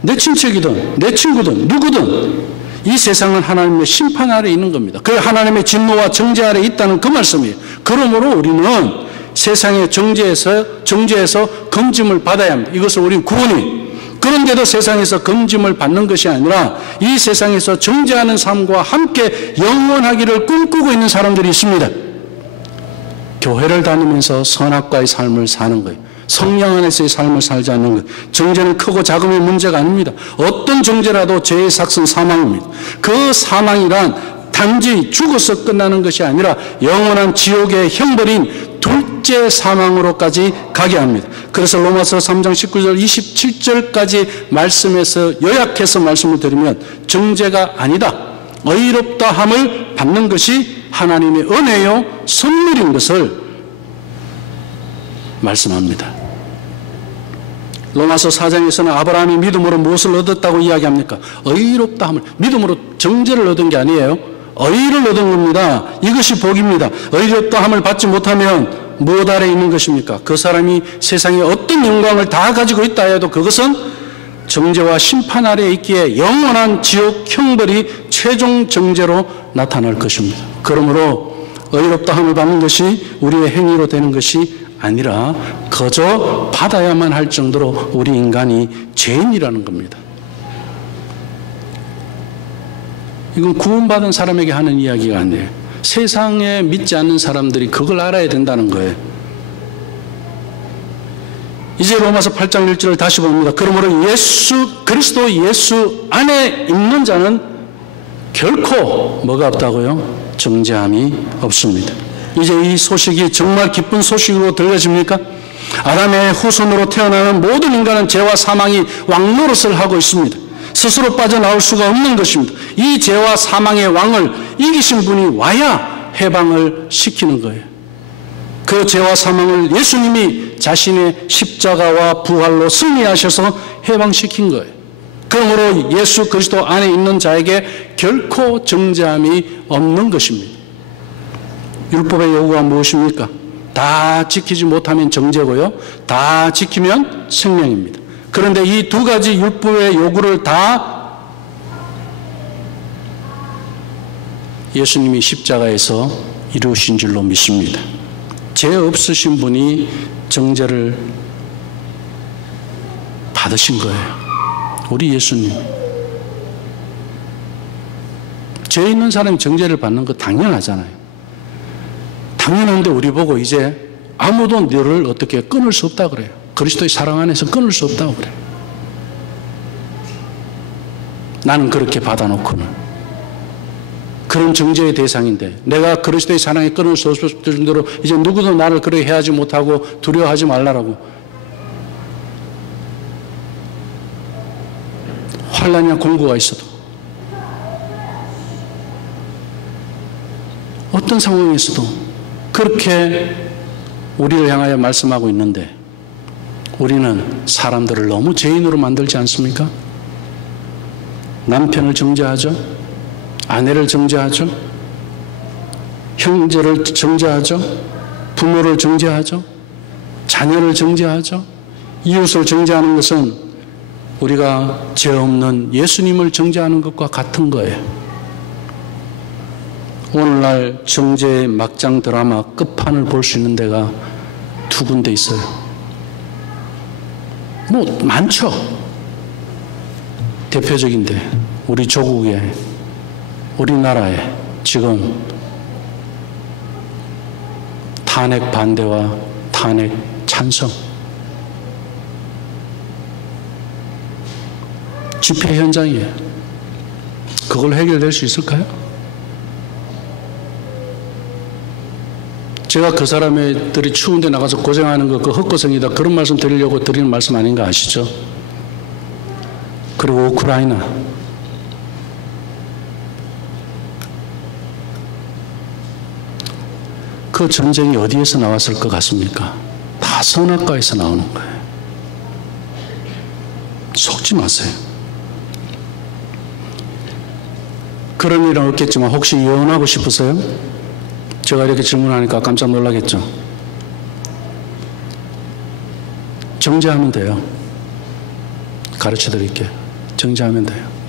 내 친척이든 내 친구든 누구든 이 세상은 하나님의 심판 아래 있는 겁니다. 그 하나님의 진노와 정죄 아래 있다는 그 말씀이에요. 그러므로 우리는 세상의 정죄에서 검짐을 받아야 합니다. 이것을 우리는 구원이. 그런데도 세상에서 검짐을 받는 것이 아니라 이 세상에서 정죄하는 삶과 함께 영원하기를 꿈꾸고 있는 사람들이 있습니다. 교회를 다니면서 선악과의 삶을 사는 거예요. 성령 안에서의 삶을 살지 않는 거예요. 정죄는 크고 작음의 문제가 아닙니다. 어떤 정죄라도 죄의 삭은 사망입니다. 그 사망이란 단지 죽어서 끝나는 것이 아니라 영원한 지옥의 형벌인 둘째 사망으로까지 가게 합니다. 그래서 로마서 3장 19절 27절까지 말씀에서 요약해서 말씀을 드리면 정죄가 아니다, 의롭다 함을 받는 것이 하나님의 은혜요 선물인 것을 말씀합니다. 로마서 4장에서는 아브라함이 믿음으로 무엇을 얻었다고 이야기합니까? 의롭다 함을, 믿음으로 정죄를 얻은 게 아니에요. 의를 얻은 겁니다. 이것이 복입니다. 의롭다 함을 받지 못하면 무엇 아래 있는 것입니까? 그 사람이 세상에 어떤 영광을 다 가지고 있다 해도 그것은 정죄와 심판 아래에 있기에 영원한 지옥 형벌이 최종 정죄로 나타날 것입니다. 그러므로 의롭다 함을 받는 것이 우리의 행위로 되는 것이 아니라 그저 받아야만 할 정도로 우리 인간이 죄인이라는 겁니다. 이건 구원받은 사람에게 하는 이야기가 아니에요. 세상에 믿지 않는 사람들이 그걸 알아야 된다는 거예요. 이제 로마서 8장 1절을 다시 봅니다. 그러므로 그리스도 예수 안에 있는 자는 결코 뭐가 없다고요? 정죄함이 없습니다. 이제 이 소식이 정말 기쁜 소식으로 들려집니까? 아담의 후손으로 태어나는 모든 인간은 죄와 사망이 왕노릇을 하고 있습니다. 스스로 빠져나올 수가 없는 것입니다. 이 죄와 사망의 왕을 이기신 분이 와야 해방을 시키는 거예요. 그 죄와 사망을 예수님이 자신의 십자가와 부활로 승리하셔서 해방시킨 거예요. 그러므로 예수 그리스도 안에 있는 자에게 결코 정죄함이 없는 것입니다. 율법의 요구가 무엇입니까? 다 지키지 못하면 정죄고요, 다 지키면 생명입니다. 그런데 이 두 가지 율법의 요구를 다 예수님이 십자가에서 이루신 줄로 믿습니다. 죄 없으신 분이 정죄를 받으신 거예요. 우리 예수님. 죄 있는 사람이 정죄를 받는 거 당연하잖아요. 당연한데 우리 보고 이제 아무도 너를 어떻게 끊을 수 없다 그래요. 그리스도의 사랑 안에서 끊을 수 없다고 그래요. 나는 그렇게 받아놓고는 그런 정죄의 대상인데 내가 그리스도의 사랑에 끊을 수 없을 정도로 이제 누구도 나를 그렇게 해하지 못하고 두려워하지 말라라고. 환난이나 공고가 있어도 어떤 상황에서도 그렇게 우리를 향하여 말씀하고 있는데 우리는 사람들을 너무 죄인으로 만들지 않습니까? 남편을 정죄하죠. 아내를 정죄하죠. 형제를 정죄하죠. 부모를 정죄하죠. 자녀를 정죄하죠. 이웃을 정죄하는 것은 우리가 죄 없는 예수님을 정죄하는 것과 같은 거예요. 오늘날 정죄의 막장 드라마 끝판을 볼 수 있는 데가 두 군데 있어요. 뭐 많죠. 대표적인데 우리 조국에, 우리나라에 지금 탄핵 반대와 탄핵 찬성. 집회 현장이에요. 그걸 해결될 수 있을까요? 제가 그 사람들이 추운데 나가서 고생하는 거 그 헛고생이다 그런 말씀 드리려고 드리는 말씀 아닌 거 아시죠? 그리고 우크라이나 그 전쟁이 어디에서 나왔을 것 같습니까? 다 선악과에서 나오는 거예요. 속지 마세요. 그런 일은 없겠지만 혹시 이혼하고 싶으세요? 제가 이렇게 질문하니까 깜짝 놀라겠죠? 정죄하면 돼요. 가르쳐 드릴게요. 정죄하면 돼요.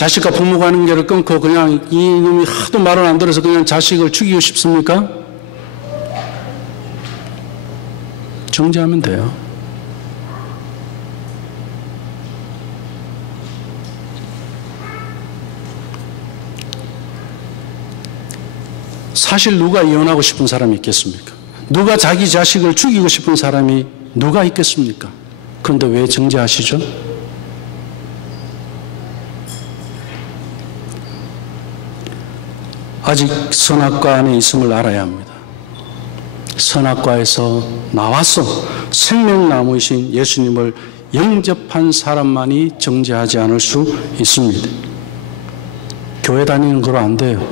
자식과 부모 관계를 끊고 그냥 이놈이 하도 말을 안 들어서 그냥 자식을 죽이고 싶습니까? 정죄하면 돼요. 사실 누가 이혼하고 싶은 사람이 있겠습니까? 누가 자기 자식을 죽이고 싶은 사람이 누가 있겠습니까? 그런데 왜 정죄하시죠? 아직 선악과 안에 있음을 알아야 합니다. 선악과에서 나와서 생명나무이신 예수님을 영접한 사람만이 정죄하지 않을 수 있습니다. 교회 다니는 거로 안 돼요.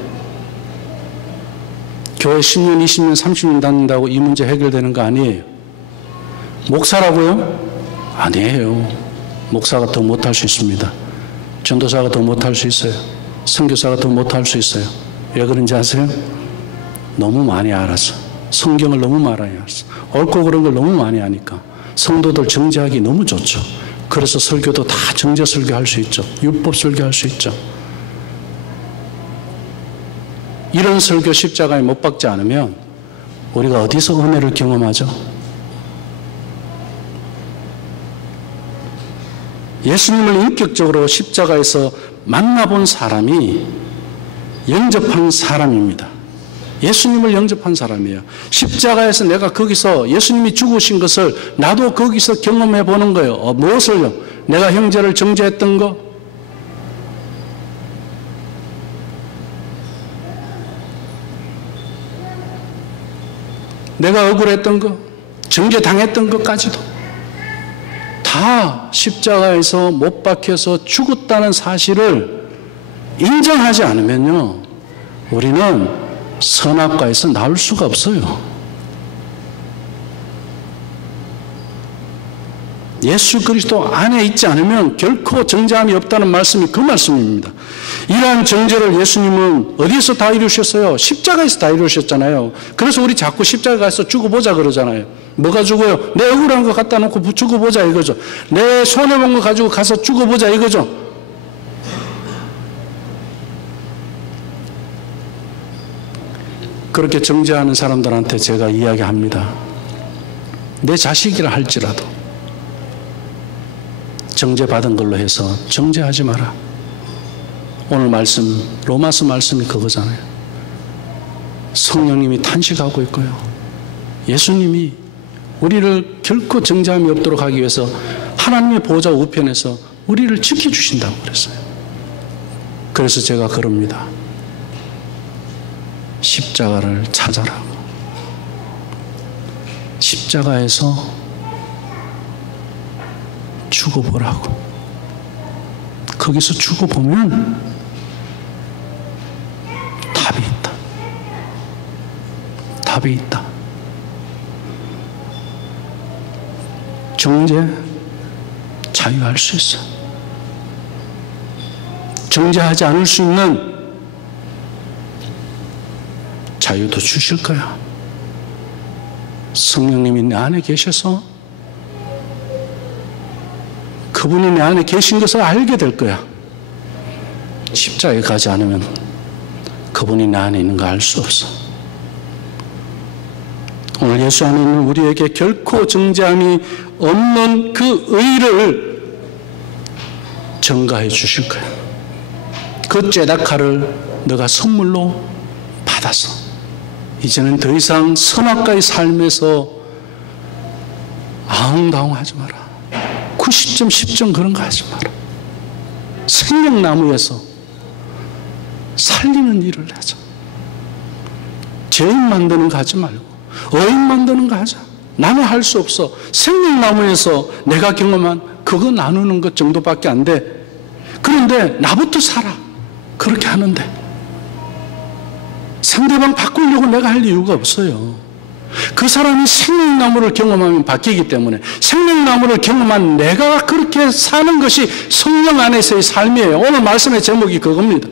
교회 10년, 20년, 30년 다닌다고 이 문제 해결되는 거 아니에요. 목사라고요? 아니에요. 목사가 더 못할 수 있습니다. 전도사가 더 못할 수 있어요. 선교사가 더 못할 수 있어요. 왜 그런지 아세요? 너무 많이 알아서. 성경을 너무 많이 알아서. 옳고 그런 걸 너무 많이 아니까. 성도들 정죄하기 너무 좋죠. 그래서 설교도 다 정죄 설교할 수 있죠. 율법 설교할 수 있죠. 이런 설교 십자가에 못 박지 않으면 우리가 어디서 은혜를 경험하죠? 예수님을 인격적으로 십자가에서 만나본 사람이 영접한 사람입니다. 예수님을 영접한 사람이에요. 십자가에서 내가 거기서 예수님이 죽으신 것을 나도 거기서 경험해 보는 거예요. 무엇을요? 내가 형제를 정죄했던 거, 내가 억울했던 거, 정죄당했던 것까지도 다 십자가에서 못 박혀서 죽었다는 사실을 인정하지 않으면요, 우리는 선악과에서 나올 수가 없어요. 예수 그리스도 안에 있지 않으면 결코 정죄함이 없다는 말씀이 그 말씀입니다. 이러한 정죄를 예수님은 어디에서 다 이루셨어요? 십자가에서 다 이루셨잖아요. 그래서 우리 자꾸 십자가에 가서 죽어보자 그러잖아요. 뭐가 죽어요? 내 억울한 거 갖다 놓고 죽어보자 이거죠. 내 손해본 거 가지고 가서 죽어보자 이거죠. 그렇게 정죄하는 사람들한테 제가 이야기합니다. 내 자식이라 할지라도 정죄받은 걸로 해서 정죄하지 마라. 오늘 말씀, 로마서 말씀이 그거잖아요. 성령님이 탄식하고 있고요. 예수님이 우리를 결코 정죄함이 없도록 하기 위해서 하나님의 보좌 우편에서 우리를 지켜주신다고 그랬어요. 그래서 제가 그럽니다. 십자가를 찾아라고. 십자가에서 죽어보라고. 거기서 죽어보면 답이 있다. 답이 있다. 정죄 자유할 수 있어. 정죄하지 않을 수 있는 자유도 주실 거야. 성령님이 내 안에 계셔서 그분이 내 안에 계신 것을 알게 될 거야. 십자가에 가지 않으면 그분이 내 안에 있는 거 알 수 없어. 오늘 예수 안에 있는 우리에게 결코 정죄함이 없는 그 의를 전가해 주실 거야. 그 죄다칼을 너가 선물로 받아서 이제는 더 이상 선악과의 삶에서 아웅다웅하지 마라. 90점 10점 그런 거 하지 마라. 생명나무에서 살리는 일을 하자. 죄인 만드는 거 하지 말고 의인 만드는 거 하자. 나는 할 수 없어. 생명나무에서 내가 경험한 그거 나누는 것 정도밖에 안 돼. 그런데 나부터 살아. 그렇게 하는데 상대방 바꾸려고 내가 할 이유가 없어요. 그 사람이 생명나무를 경험하면 바뀌기 때문에 생명나무를 경험한 내가 그렇게 사는 것이 성령 안에서의 삶이에요. 오늘 말씀의 제목이 그겁니다.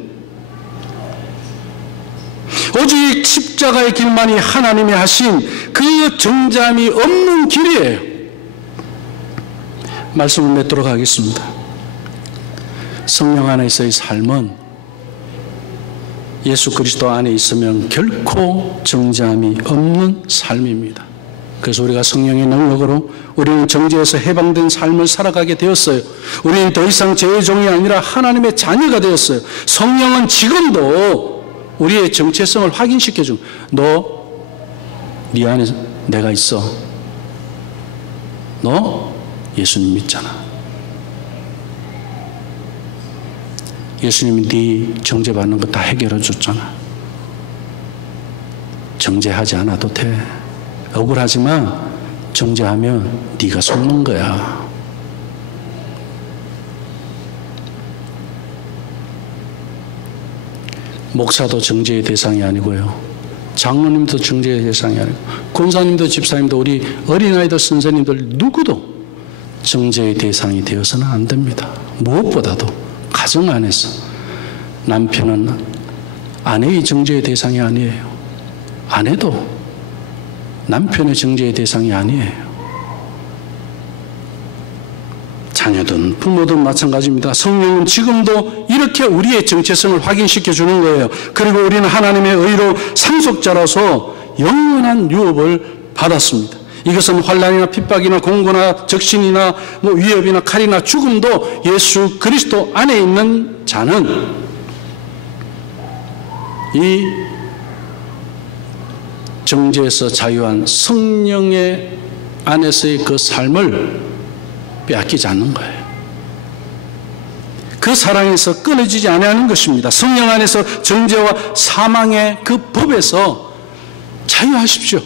오직 십자가의 길만이 하나님이 하신 그 정잠이 없는 길이에요. 말씀을 맺도록 하겠습니다. 성령 안에서의 삶은 예수 그리스도 안에 있으면 결코 정잠이 없는 삶입니다. 그래서 우리가 성령의 능력으로 우리는 정죄에서 해방된 삶을 살아가게 되었어요. 우리는 더 이상 죄의 종이 아니라 하나님의 자녀가 되었어요. 성령은 지금도 우리의 정체성을 확인시켜준 너 네 안에 내가 있어. 너 예수님 믿잖아. 예수님이 네 정죄받는 거 다 해결해 줬잖아. 정죄하지 않아도 돼. 억울하지만 정죄하면 네가 속는 거야. 목사도 정죄의 대상이 아니고요. 장로님도 정죄의 대상이 아니고 권사님도 집사님도 우리 어린아이들 선생님들 누구도 정죄의 대상이 되어서는 안 됩니다. 무엇보다도 가정 안에서 남편은 아내의 정죄의 대상이 아니에요. 아내도 남편의 정죄의 대상이 아니에요. 자녀든 부모든 마찬가지입니다. 성령은 지금도 이렇게 우리의 정체성을 확인시켜 주는 거예요. 그리고 우리는 하나님의 의로 상속자로서 영원한 유업을 받았습니다. 이것은 환난이나 핍박이나 공고나 적신이나 위협이나 칼이나 죽음도 예수 그리스도 안에 있는 자는 이 정죄에서 자유한 성령의 안에서의 그 삶을 빼앗기지 않는 거예요. 그 사랑에서 끊어지지 아니하는 것입니다. 성령 안에서 정죄와 사망의 그 법에서 자유하십시오.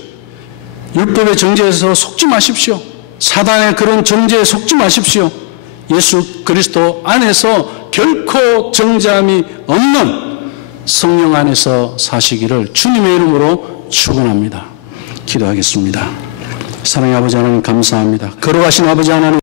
율법의 정죄에서 속지 마십시오. 사단의 그런 정죄에 속지 마십시오. 예수 그리스도 안에서 결코 정죄함이 없는 성령 안에서 사시기를 주님의 이름으로 축원합니다. 기도하겠습니다. 사랑의 아버지 하나님 감사합니다. 걸어가신 아버지 하나님